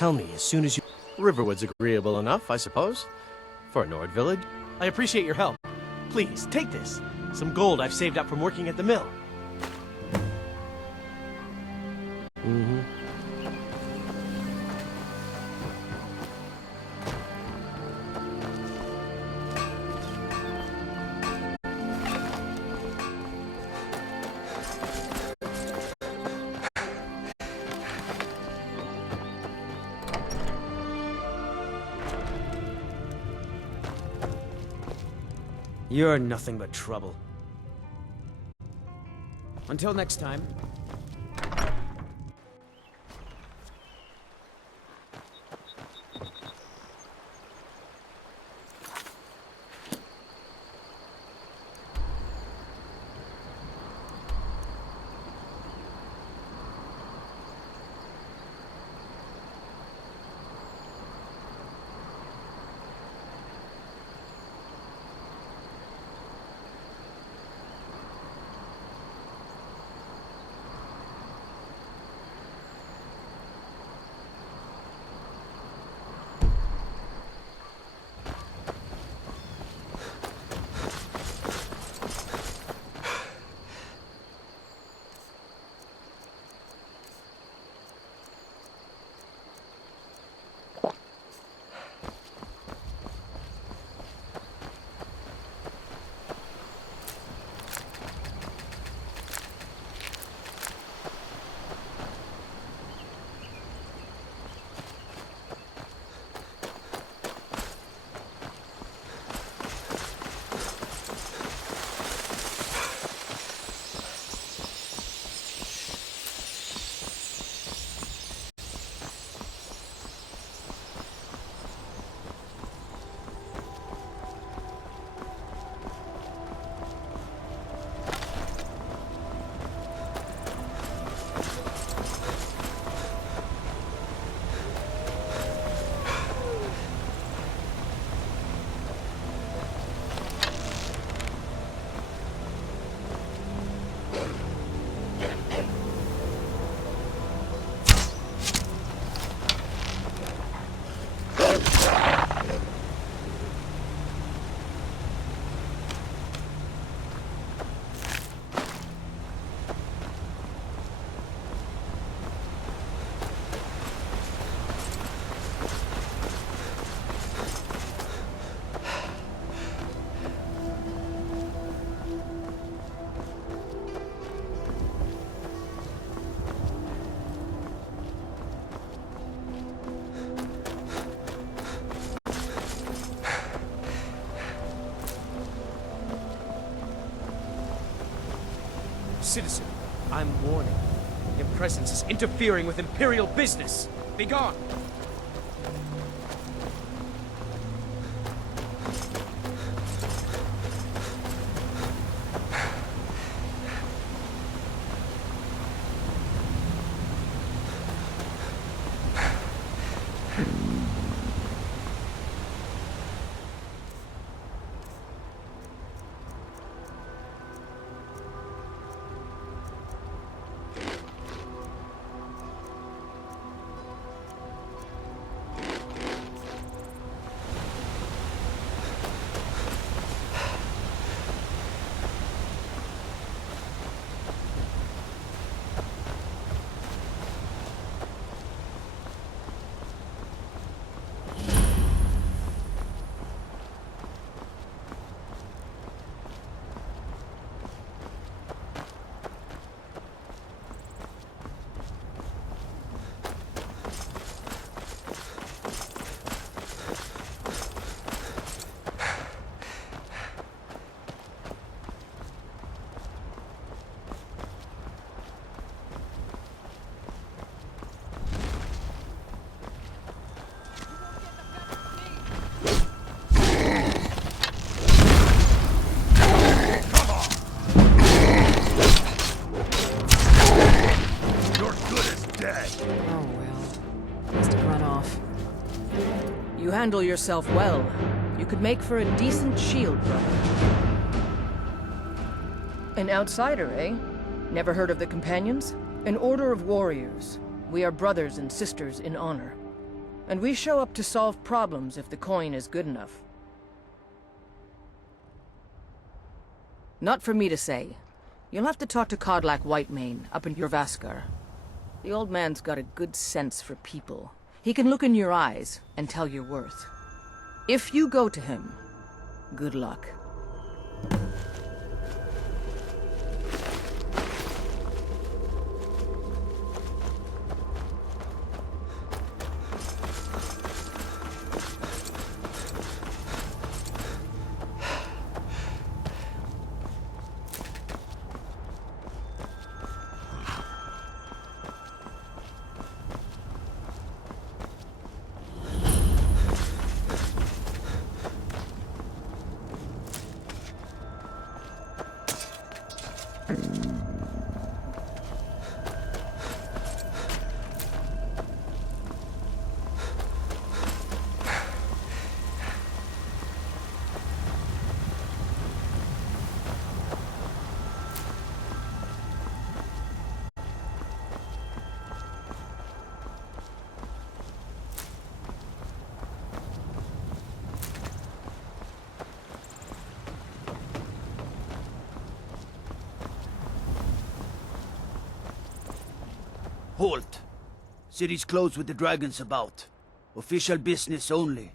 Tell me as soon as you... Riverwood's agreeable enough, I suppose. For a Nord village. I appreciate your help. Please, take this. Some gold I've saved up from working at the mill. Mm-hmm. You're nothing but trouble. Until next time. Citizen, I'm warning. Your presence is interfering with Imperial business. Be gone! You handle yourself well. You could make for a decent shield, brother. An outsider, eh? Never heard of the Companions? An order of warriors. We are brothers and sisters in honor. And we show up to solve problems if the coin is good enough. Not for me to say. You'll have to talk to Codlac Whitemane up in Jorvaskar. The old man's got a good sense for people. He can look in your eyes and tell your worth. If you go to him, good luck. Halt! City's closed with the dragons about. Official business only.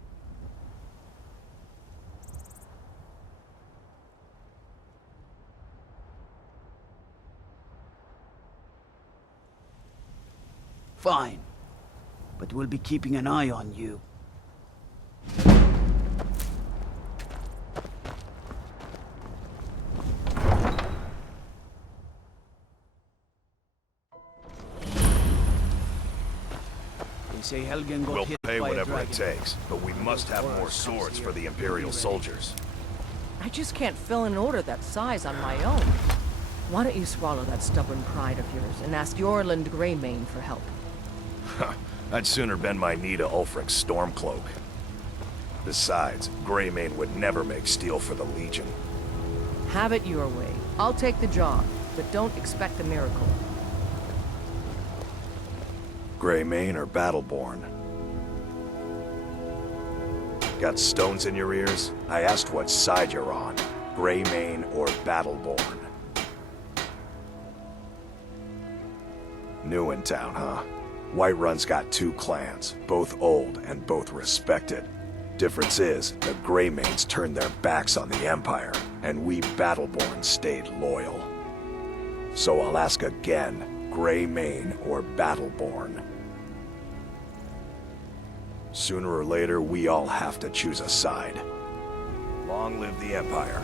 Fine. But we'll be keeping an eye on you. Say Helgen got We'll hit pay by a whatever it dragon. takes, but we must have more swords for the Imperial soldiers. I just can't fill an order that size on my own. Why don't you swallow that stubborn pride of yours and ask Yorland Greymane for help? I'd sooner bend my knee to Ulfric's Stormcloak. Besides, Greymane would never make steel for the Legion. Have it your way. I'll take the job, but don't expect a miracle. Greymane or Battleborn? Got stones in your ears? I asked what side you're on. Greymane or Battleborn? New in town, huh? Whiterun's got two clans, both old and both respected. Difference is, the Greymanes turned their backs on the Empire, and we Battleborn stayed loyal. So I'll ask again, Greymane or Battleborn? Sooner or later, we all have to choose a side. Long live the Empire.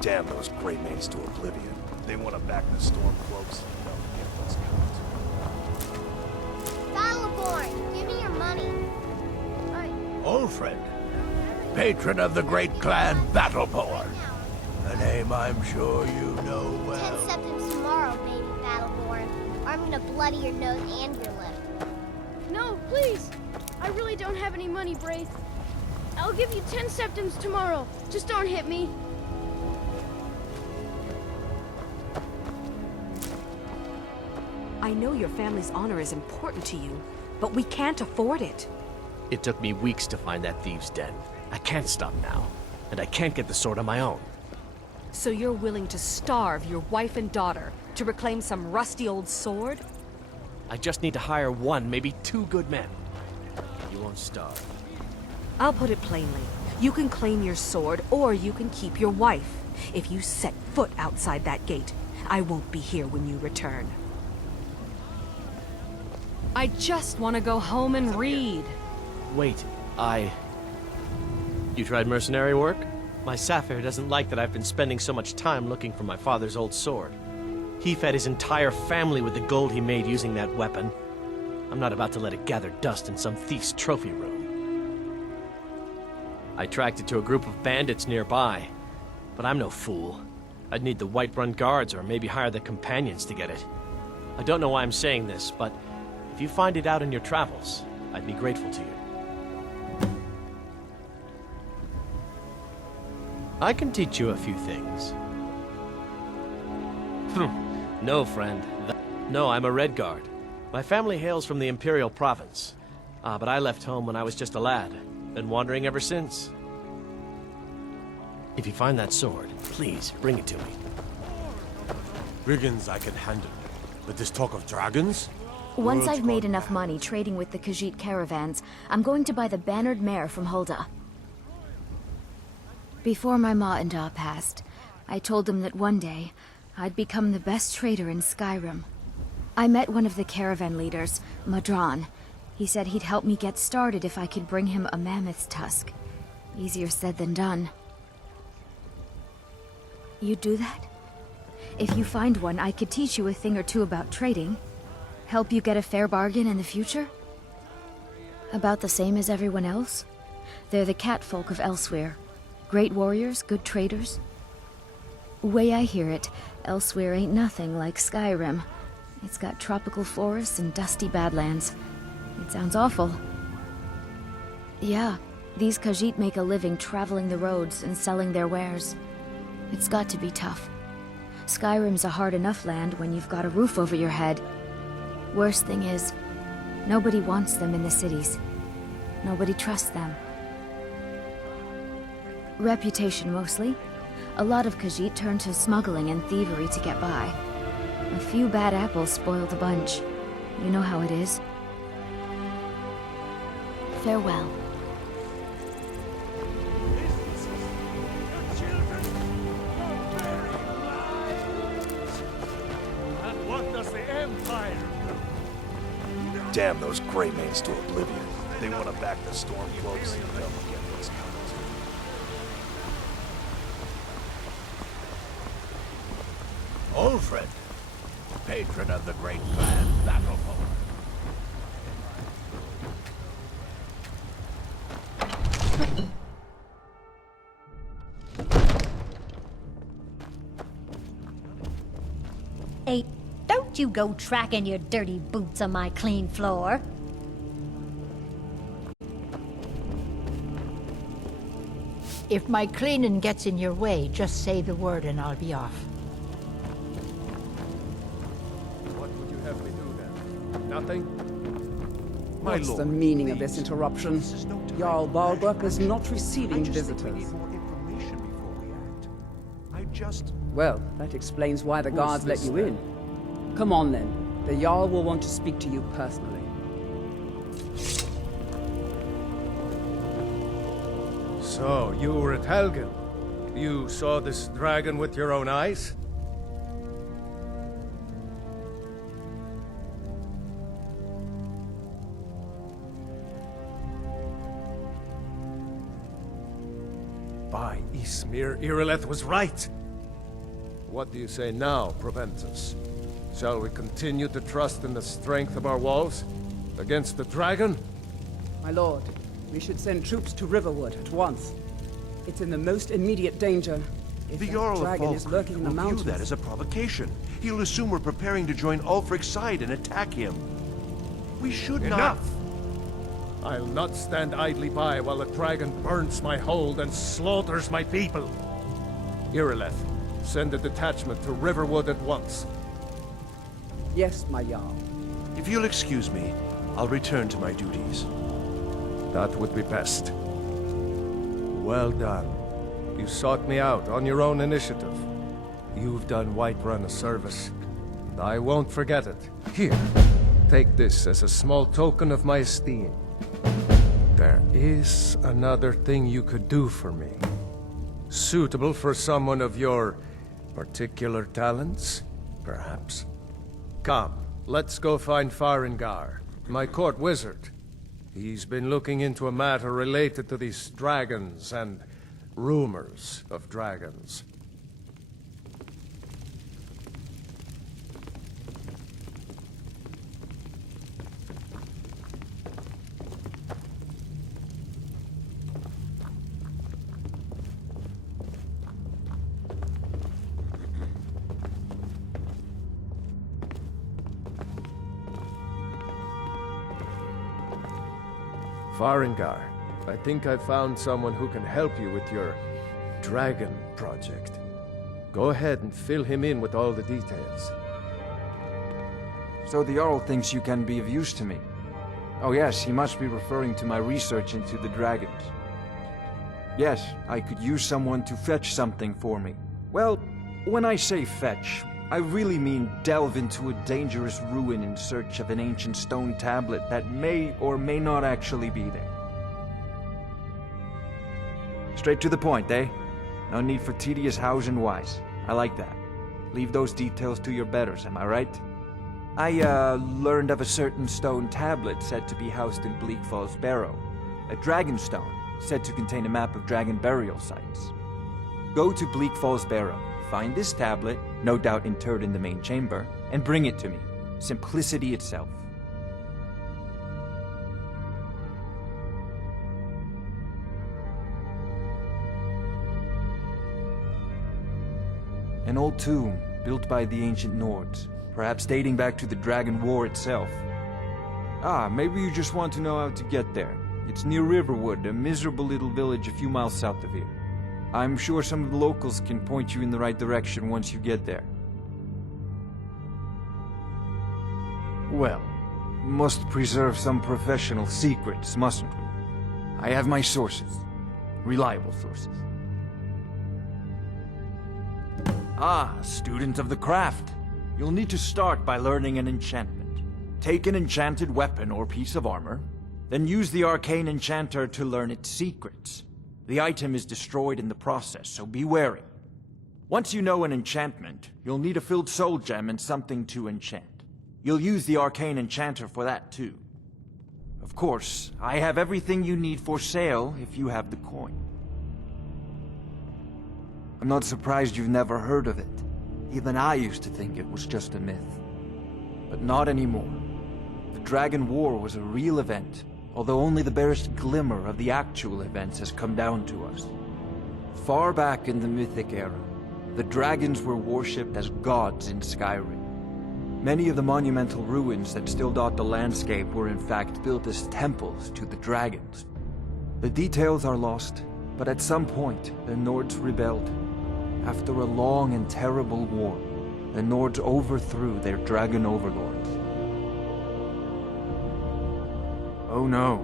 Damn those Greymanes to oblivion. They want to back the Stormcloaks. They'll get what's coming. Battleborn, give me your money. Ulfric, patron of the great clan Battleborn. A name I'm sure you know well. 10 septims tomorrow, baby Battleborn. Or I'm gonna bloody your nose and your lip. No, please! I really don't have any money, Braith. I'll give you 10 septims tomorrow. Just don't hit me. I know your family's honor is important to you, but we can't afford it. It took me weeks to find that thieves' den. I can't stop now, and I can't get the sword on my own. So you're willing to starve your wife and daughter to reclaim some rusty old sword? I just need to hire one, maybe two good men. You won't starve. I'll put it plainly. You can claim your sword, or you can keep your wife. If you set foot outside that gate, I won't be here when you return. I just want to go home and read. Wait, You tried mercenary work? My Sapphire doesn't like that I've been spending so much time looking for my father's old sword. He fed his entire family with the gold he made using that weapon. I'm not about to let it gather dust in some thief's trophy room. I tracked it to a group of bandits nearby, but I'm no fool. I'd need the Whiterun guards or maybe hire the companions to get it. I don't know why I'm saying this, but if you find it out in your travels, I'd be grateful to you. I can teach you a few things. No, friend. No, I'm a Red Guard. My family hails from the Imperial Province. But I left home when I was just a lad. Been wandering ever since. If you find that sword, please bring it to me. Brigands I can handle. But this talk of dragons? Once I've made enough money trading with the Khajiit caravans, I'm going to buy the bannered mare from Hulda. Before my ma and Da passed, I told them that one day, I'd become the best trader in Skyrim. I met one of the caravan leaders, Madran. He said he'd help me get started if I could bring him a mammoth's tusk. Easier said than done. You'd do that? If you find one, I could teach you a thing or two about trading. Help you get a fair bargain in the future? About the same as everyone else? They're the catfolk of Elsewhere. Great warriors, good traders. Way I hear it, Elsewhere ain't nothing like Skyrim. It's got tropical forests and dusty badlands. It sounds awful. Yeah, these Khajiit make a living traveling the roads and selling their wares. It's got to be tough. Skyrim's a hard enough land when you've got a roof over your head. Worst thing is, nobody wants them in the cities. Nobody trusts them. Reputation, mostly. A lot of Khajiit turn to smuggling and thievery to get by. A few bad apples spoil the bunch. You know how it is. Farewell. And what does the Empire do? Damn those Greymanes to oblivion. They want to back the Stormcloaks. They'll get what's coming. Ulfred, patron of the great clan Battleborn. Hey, don't you go tracking your dirty boots on my clean floor. If my cleaning gets in your way, just say the word and I'll be off. What would you have me do then? Nothing? My What's lord, the meaning of please. this interruption? This is no time Jarl for Balgrup is information. not receiving I just think we visitors. need more information before we act. I just... Well, that explains why the Who's guards let this, you then? in. Come on then. The Jarl will want to speak to you personally. So, you were at Helgen. You saw this dragon with your own eyes? By Ysmir, Irileth was right. What do you say now, Proventus? Shall we continue to trust in the strength of our walls? Against the dragon? My lord, we should send troops to Riverwood at once. It's in the most immediate danger. If The that Jarl of dragon is Falkreath lurking in the will view mountains. that as a provocation. He'll assume we're preparing to join Ulfric's side and attack him. We should not... Enough! I'll not stand idly by while the dragon burns my hold and slaughters my people. Irileth, send a detachment to Riverwood at once. Yes, my Jarl. If you'll excuse me, I'll return to my duties. That would be best. Well done. You sought me out on your own initiative. You've done Whiterun a service, and I won't forget it. Here, take this as a small token of my esteem. There is another thing you could do for me. Suitable for someone of your particular talents, perhaps. Come, let's go find Farengar, my court wizard. He's been looking into a matter related to these dragons and rumors of dragons. Varengar, I think I found someone who can help you with your dragon project. Go ahead and fill him in with all the details. So the Jarl thinks you can be of use to me. Oh yes, he must be referring to my research into the dragons. Yes, I could use someone to fetch something for me. Well, when I say fetch, I really mean delve into a dangerous ruin in search of an ancient stone tablet that may or may not actually be there. Straight to the point, eh? No need for tedious hows and whys. I like that. Leave those details to your betters, am I right? I, learned of a certain stone tablet said to be housed in Bleak Falls Barrow. A dragon stone, said to contain a map of dragon burial sites. Go to Bleak Falls Barrow, find this tablet, no doubt interred in the main chamber, and bring it to me. Simplicity itself. An old tomb, built by the ancient Nords, perhaps dating back to the Dragon War itself. Ah, maybe you just want to know how to get there. It's near Riverwood, a miserable little village a few miles south of here. I'm sure some of the locals can point you in the right direction once you get there. Well, must preserve some professional secrets, mustn't we? I have my sources. Reliable sources. Ah, student of the craft. You'll need to start by learning an enchantment. Take an enchanted weapon or piece of armor, then use the arcane enchanter to learn its secrets. The item is destroyed in the process, so be wary. Once you know an enchantment, you'll need a filled soul gem and something to enchant. You'll use the arcane enchanter for that too. Of course, I have everything you need for sale if you have the coin. I'm not surprised you've never heard of it. Even I used to think it was just a myth. But not anymore. The Dragon War was a real event, although only the barest glimmer of the actual events has come down to us. Far back in the Mythic era, the dragons were worshipped as gods in Skyrim. Many of the monumental ruins that still dot the landscape were in fact built as temples to the dragons. The details are lost, but at some point, the Nords rebelled. After a long and terrible war, the Nords overthrew their dragon overlords. Oh no,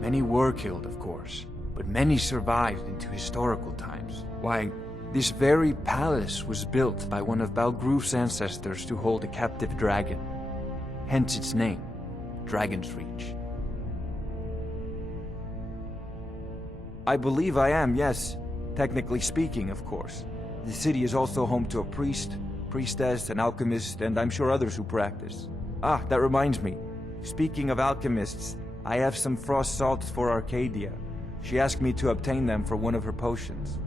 many were killed, of course, but many survived into historical times. Why, this very palace was built by one of Balgruf's ancestors to hold a captive dragon. Hence its name, Dragon's Reach. I believe I am, yes. Technically speaking, of course. The city is also home to a priest, priestess, an alchemist, and I'm sure others who practice. Ah, that reminds me. Speaking of alchemists, I have some frost salts for Arcadia. She asked me to obtain them for one of her potions.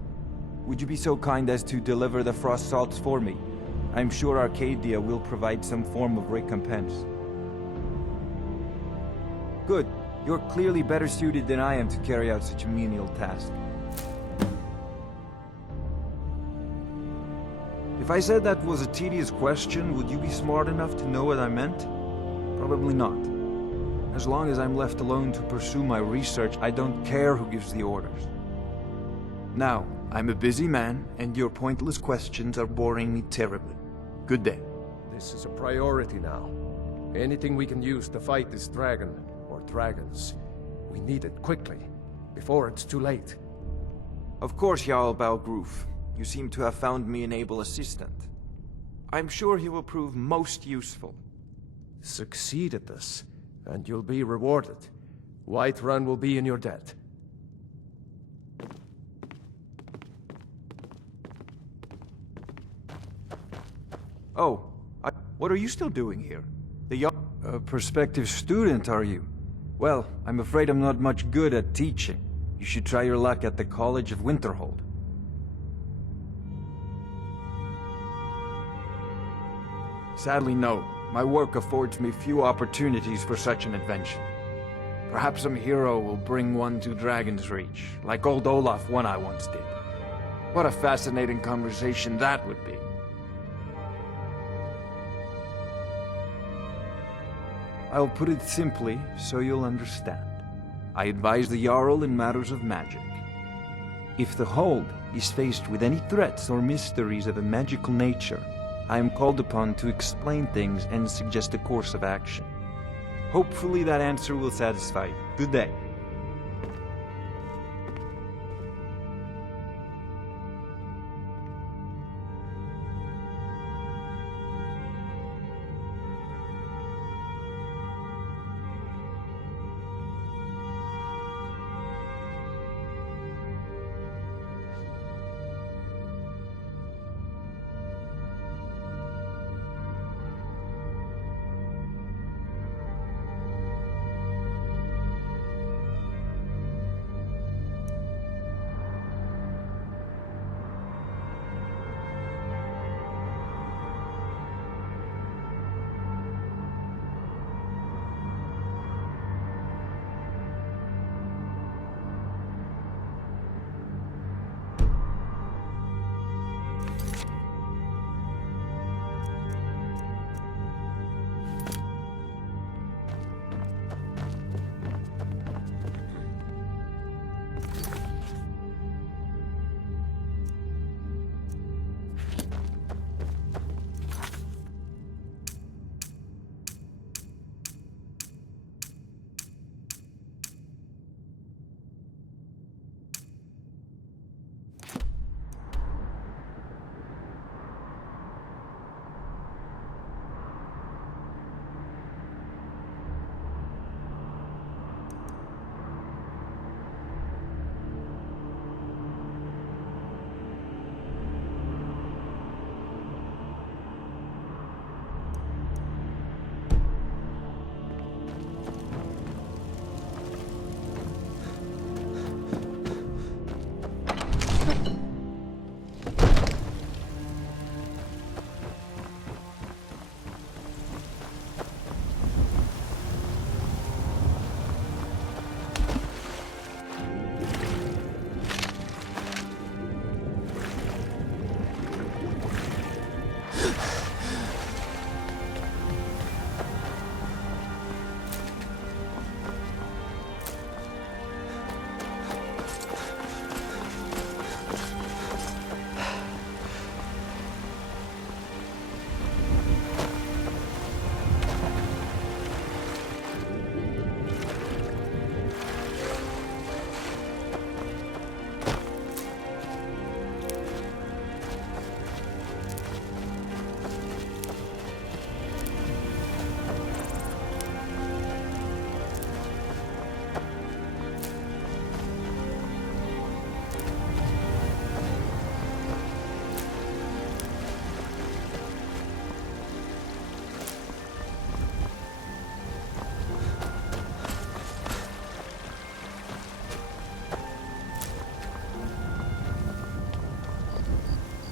Would you be so kind as to deliver the frost salts for me? I'm sure Arcadia will provide some form of recompense. Good. You're clearly better suited than I am to carry out such a menial task. If I said that was a tedious question, would you be smart enough to know what I meant? Probably not. As long as I'm left alone to pursue my research, I don't care who gives the orders. Now, I'm a busy man, and your pointless questions are boring me terribly. Good day. This is a priority now. Anything we can use to fight this dragon, or dragons, we need it quickly, before it's too late. Of course, Jarl Balgruf. You seem to have found me an able assistant. I'm sure he will prove most useful. Succeed at this, and you'll be rewarded. Whiterun will be in your debt. Oh, what are you still doing here? A prospective student, are you? Well, I'm afraid I'm not much good at teaching. You should try your luck at the College of Winterhold. Sadly, no. My work affords me few opportunities for such an adventure. Perhaps some hero will bring one to Dragon's Reach, like old Olaf one I once did. What a fascinating conversation that would be. I'll put it simply so you'll understand. I advise the Jarl in matters of magic. If the Hold is faced with any threats or mysteries of a magical nature, I am called upon to explain things and suggest a course of action. Hopefully that answer will satisfy you. Good day.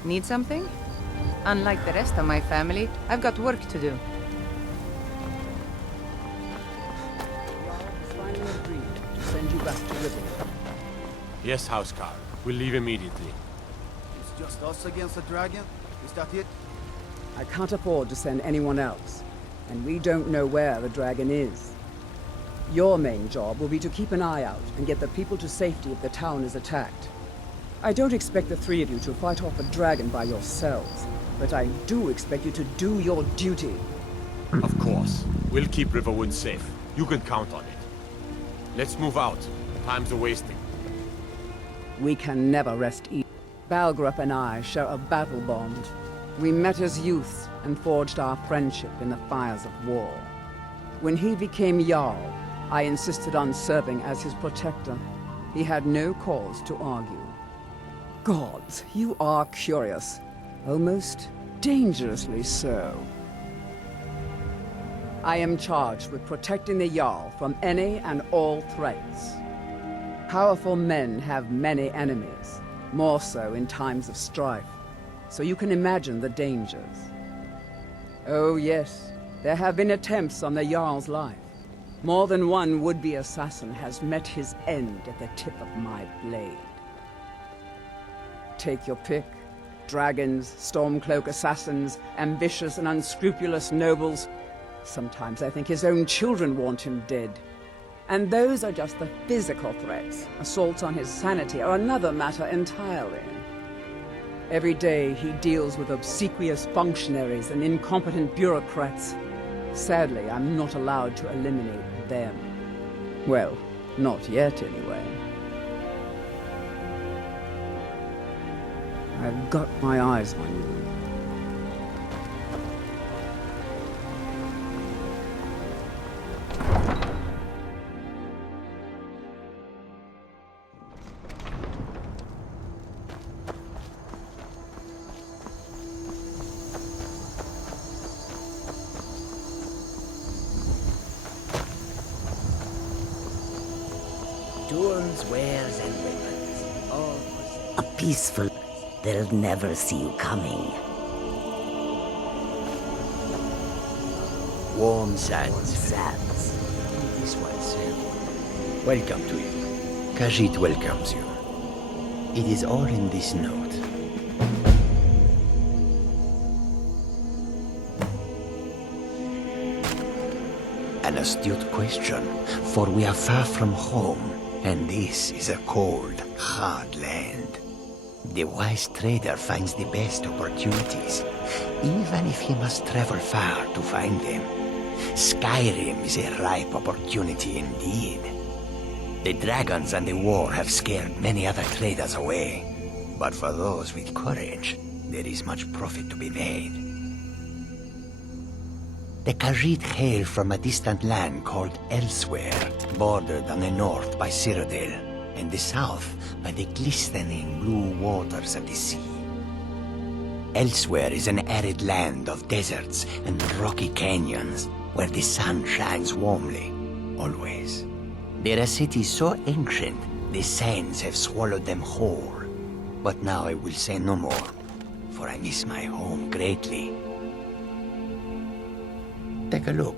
Need something? Unlike the rest of my family, I've got work to do. Finally agreed to send you back to Riverwood. Yes, Housecarl. We'll leave immediately. It's just us against the dragon? Is that it? I can't afford to send anyone else, and we don't know where the dragon is. Your main job will be to keep an eye out and get the people to safety if the town is attacked. I don't expect the three of you to fight off a dragon by yourselves, but I do expect you to do your duty. Of course. We'll keep Riverwood safe. You can count on it. Let's move out. Time's a-wasting. We can never rest easy. Balgrup and I share a battle bond. We met as youths and forged our friendship in the fires of war. When he became Jarl, I insisted on serving as his protector. He had no cause to argue. Gods, you are curious. Almost dangerously so. I am charged with protecting the Jarl from any and all threats. Powerful men have many enemies, more so in times of strife, so you can imagine the dangers. Oh yes, there have been attempts on the Jarl's life. More than one would-be assassin has met his end at the tip of my blade. Take your pick. Dragons, Stormcloak assassins, ambitious and unscrupulous nobles. Sometimes I think his own children want him dead. And those are just the physical threats. Assaults on his sanity are another matter entirely. Every day he deals with obsequious functionaries and incompetent bureaucrats. Sadly, I'm not allowed to eliminate them. Well, not yet anyway. I've got my eyes on you. Tools, wares, and weapons. All for sale. A peaceful. They'll never see you coming. Warm sands. This one, sir. Welcome to you. Khajiit welcomes you. It is all in this note. An astute question, for we are far from home, and this is a cold, hard land. The wise trader finds the best opportunities, even if he must travel far to find them. Skyrim is a ripe opportunity indeed. The dragons and the war have scared many other traders away, but for those with courage, there is much profit to be made. The Khajiit hail from a distant land called Elsewhere, bordered on the north by Cyrodiil, and the south by the glistening blue waters of the sea. Elsewhere is an arid land of deserts and rocky canyons, where the sun shines warmly, always. There are cities so ancient, the sands have swallowed them whole. But now I will say no more, for I miss my home greatly. Take a look.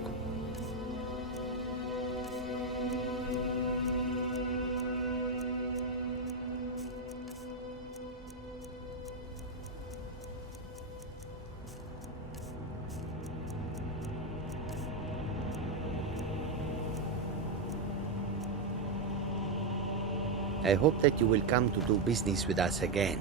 I hope that you will come to do business with us again.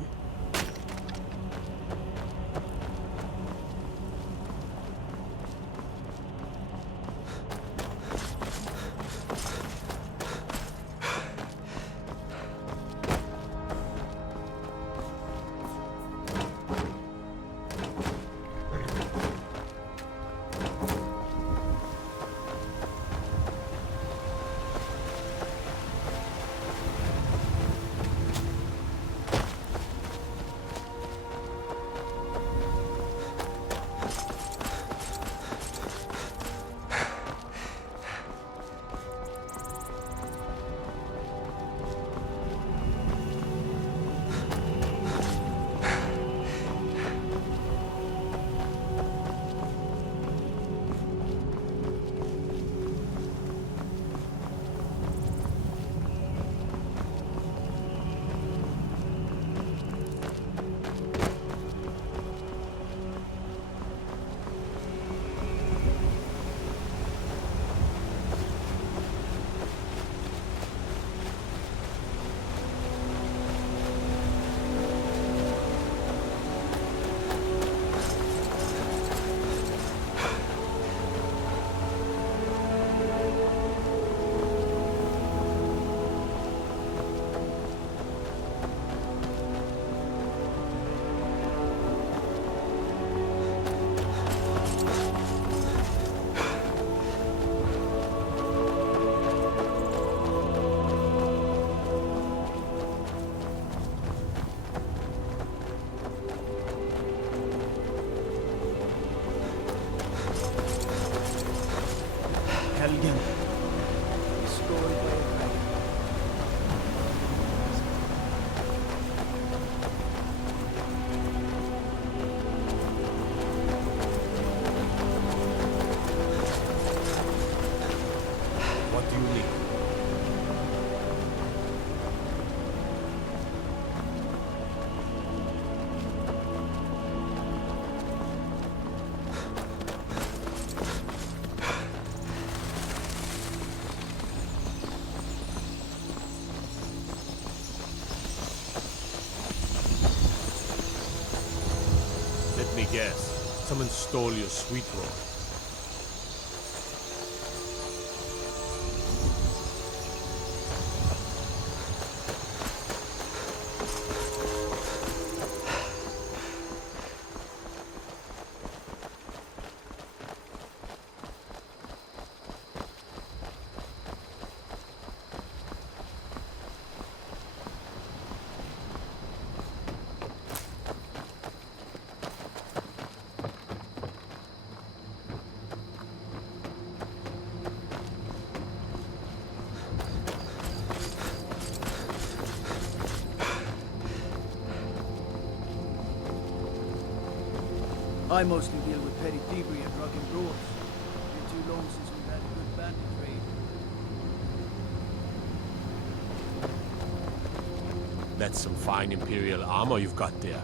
Helgen. What do you need? come and stole your sweet roll. I mostly deal with petty thievery and drunken brawls. Been too long since we've had a good bandit raid. That's some fine Imperial armor you've got there.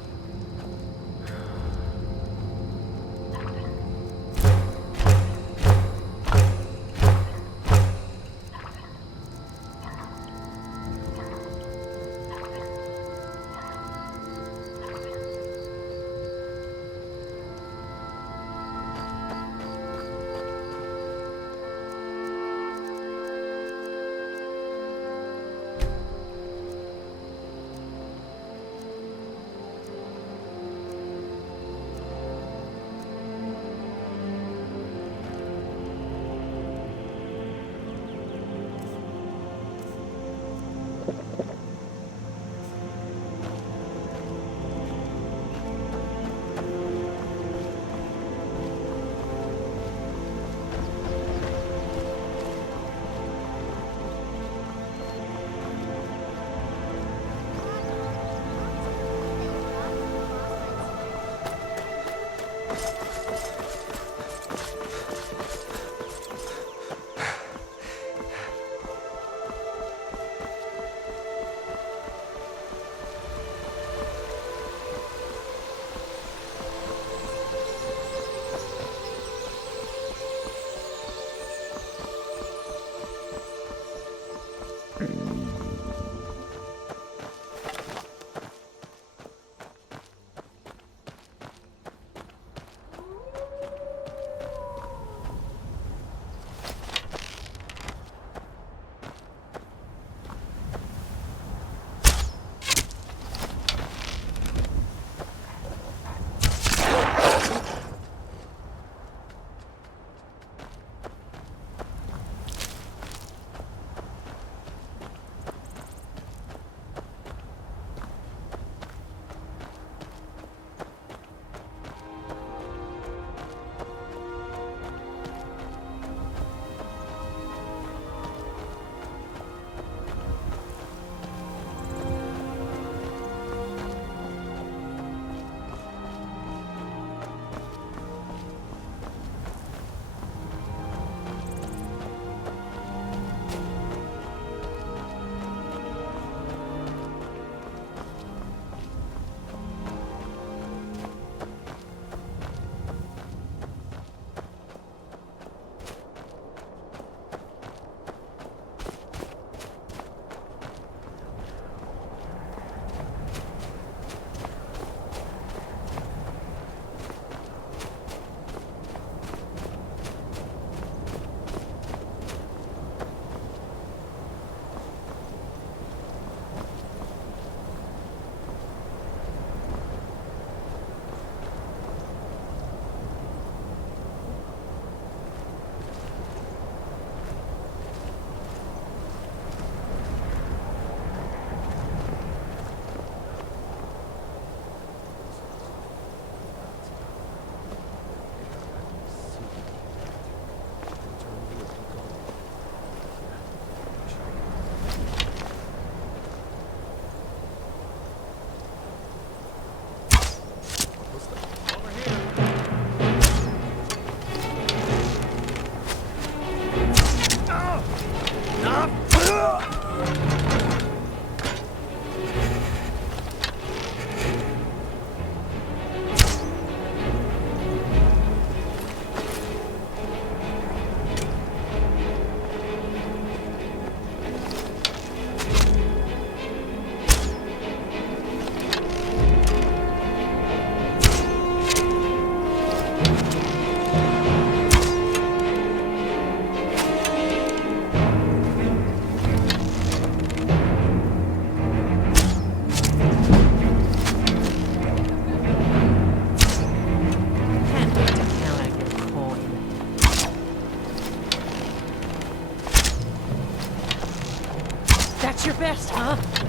That's your best, huh?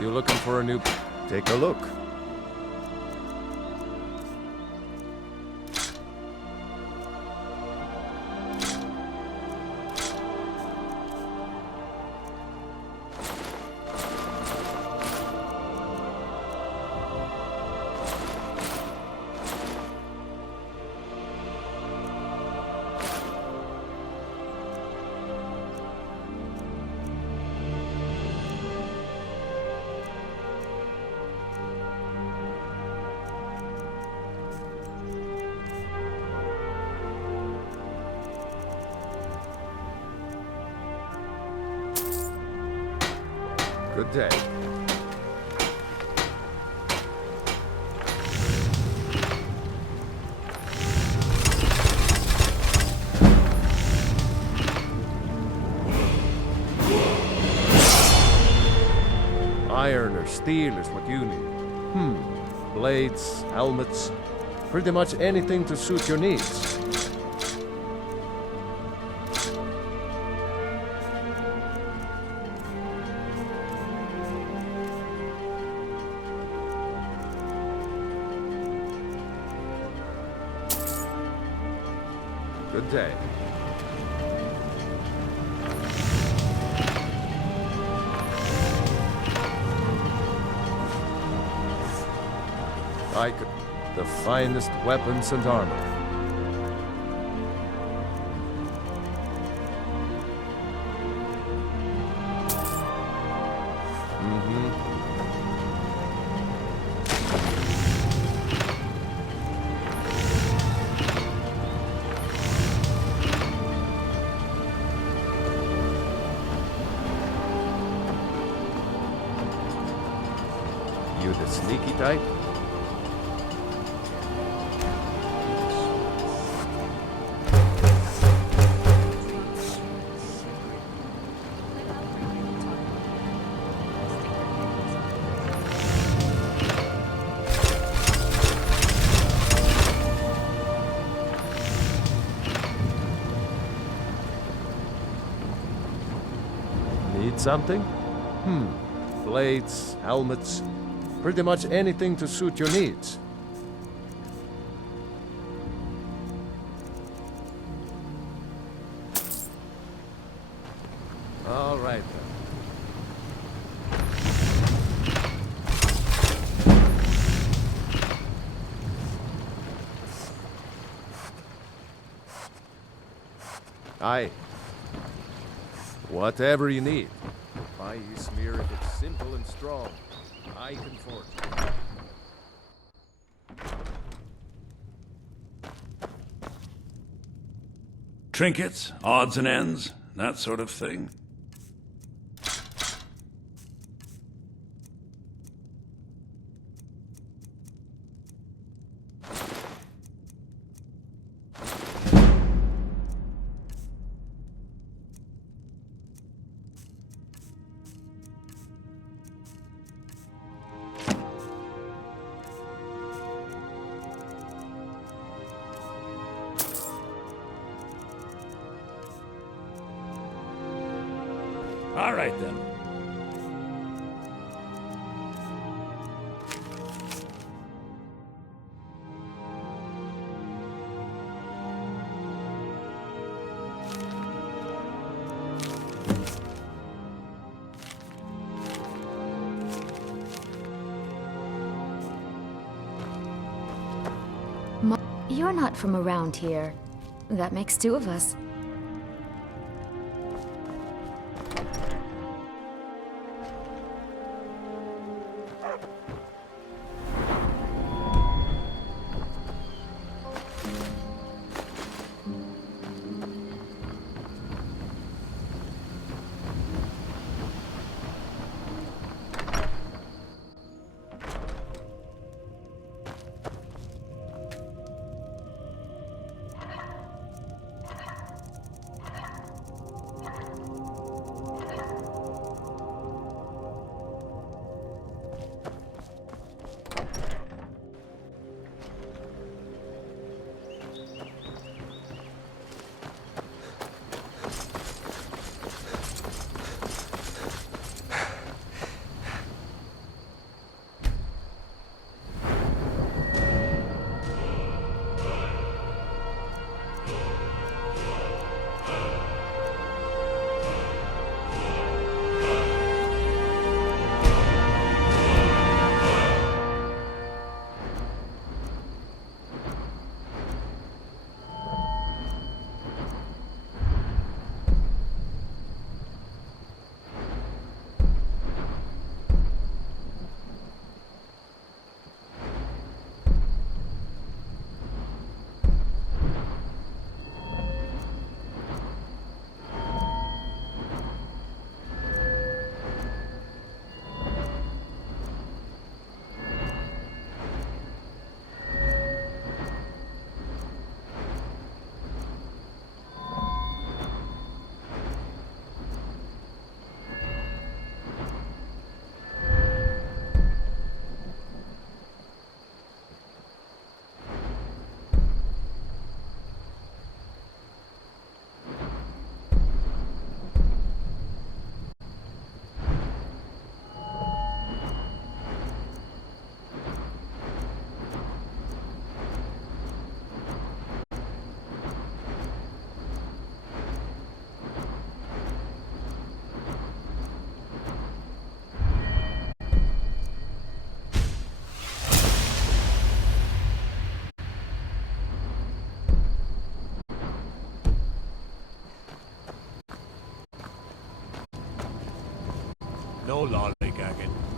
You looking for a new... Take a look. Good day. Iron or steel is what you need. Blades, helmets, pretty much anything to suit your needs. Good day. I could... the finest weapons and armor. You the sneaky type? Need something? Blades, helmets, pretty much anything to suit your needs. All right then. Aye. Whatever you need. Buy you smear if it's simple and strong. I can forge it. Trinkets, odds and ends, that sort of thing. All right, then. You're not from around here. That makes two of us. lollygagging.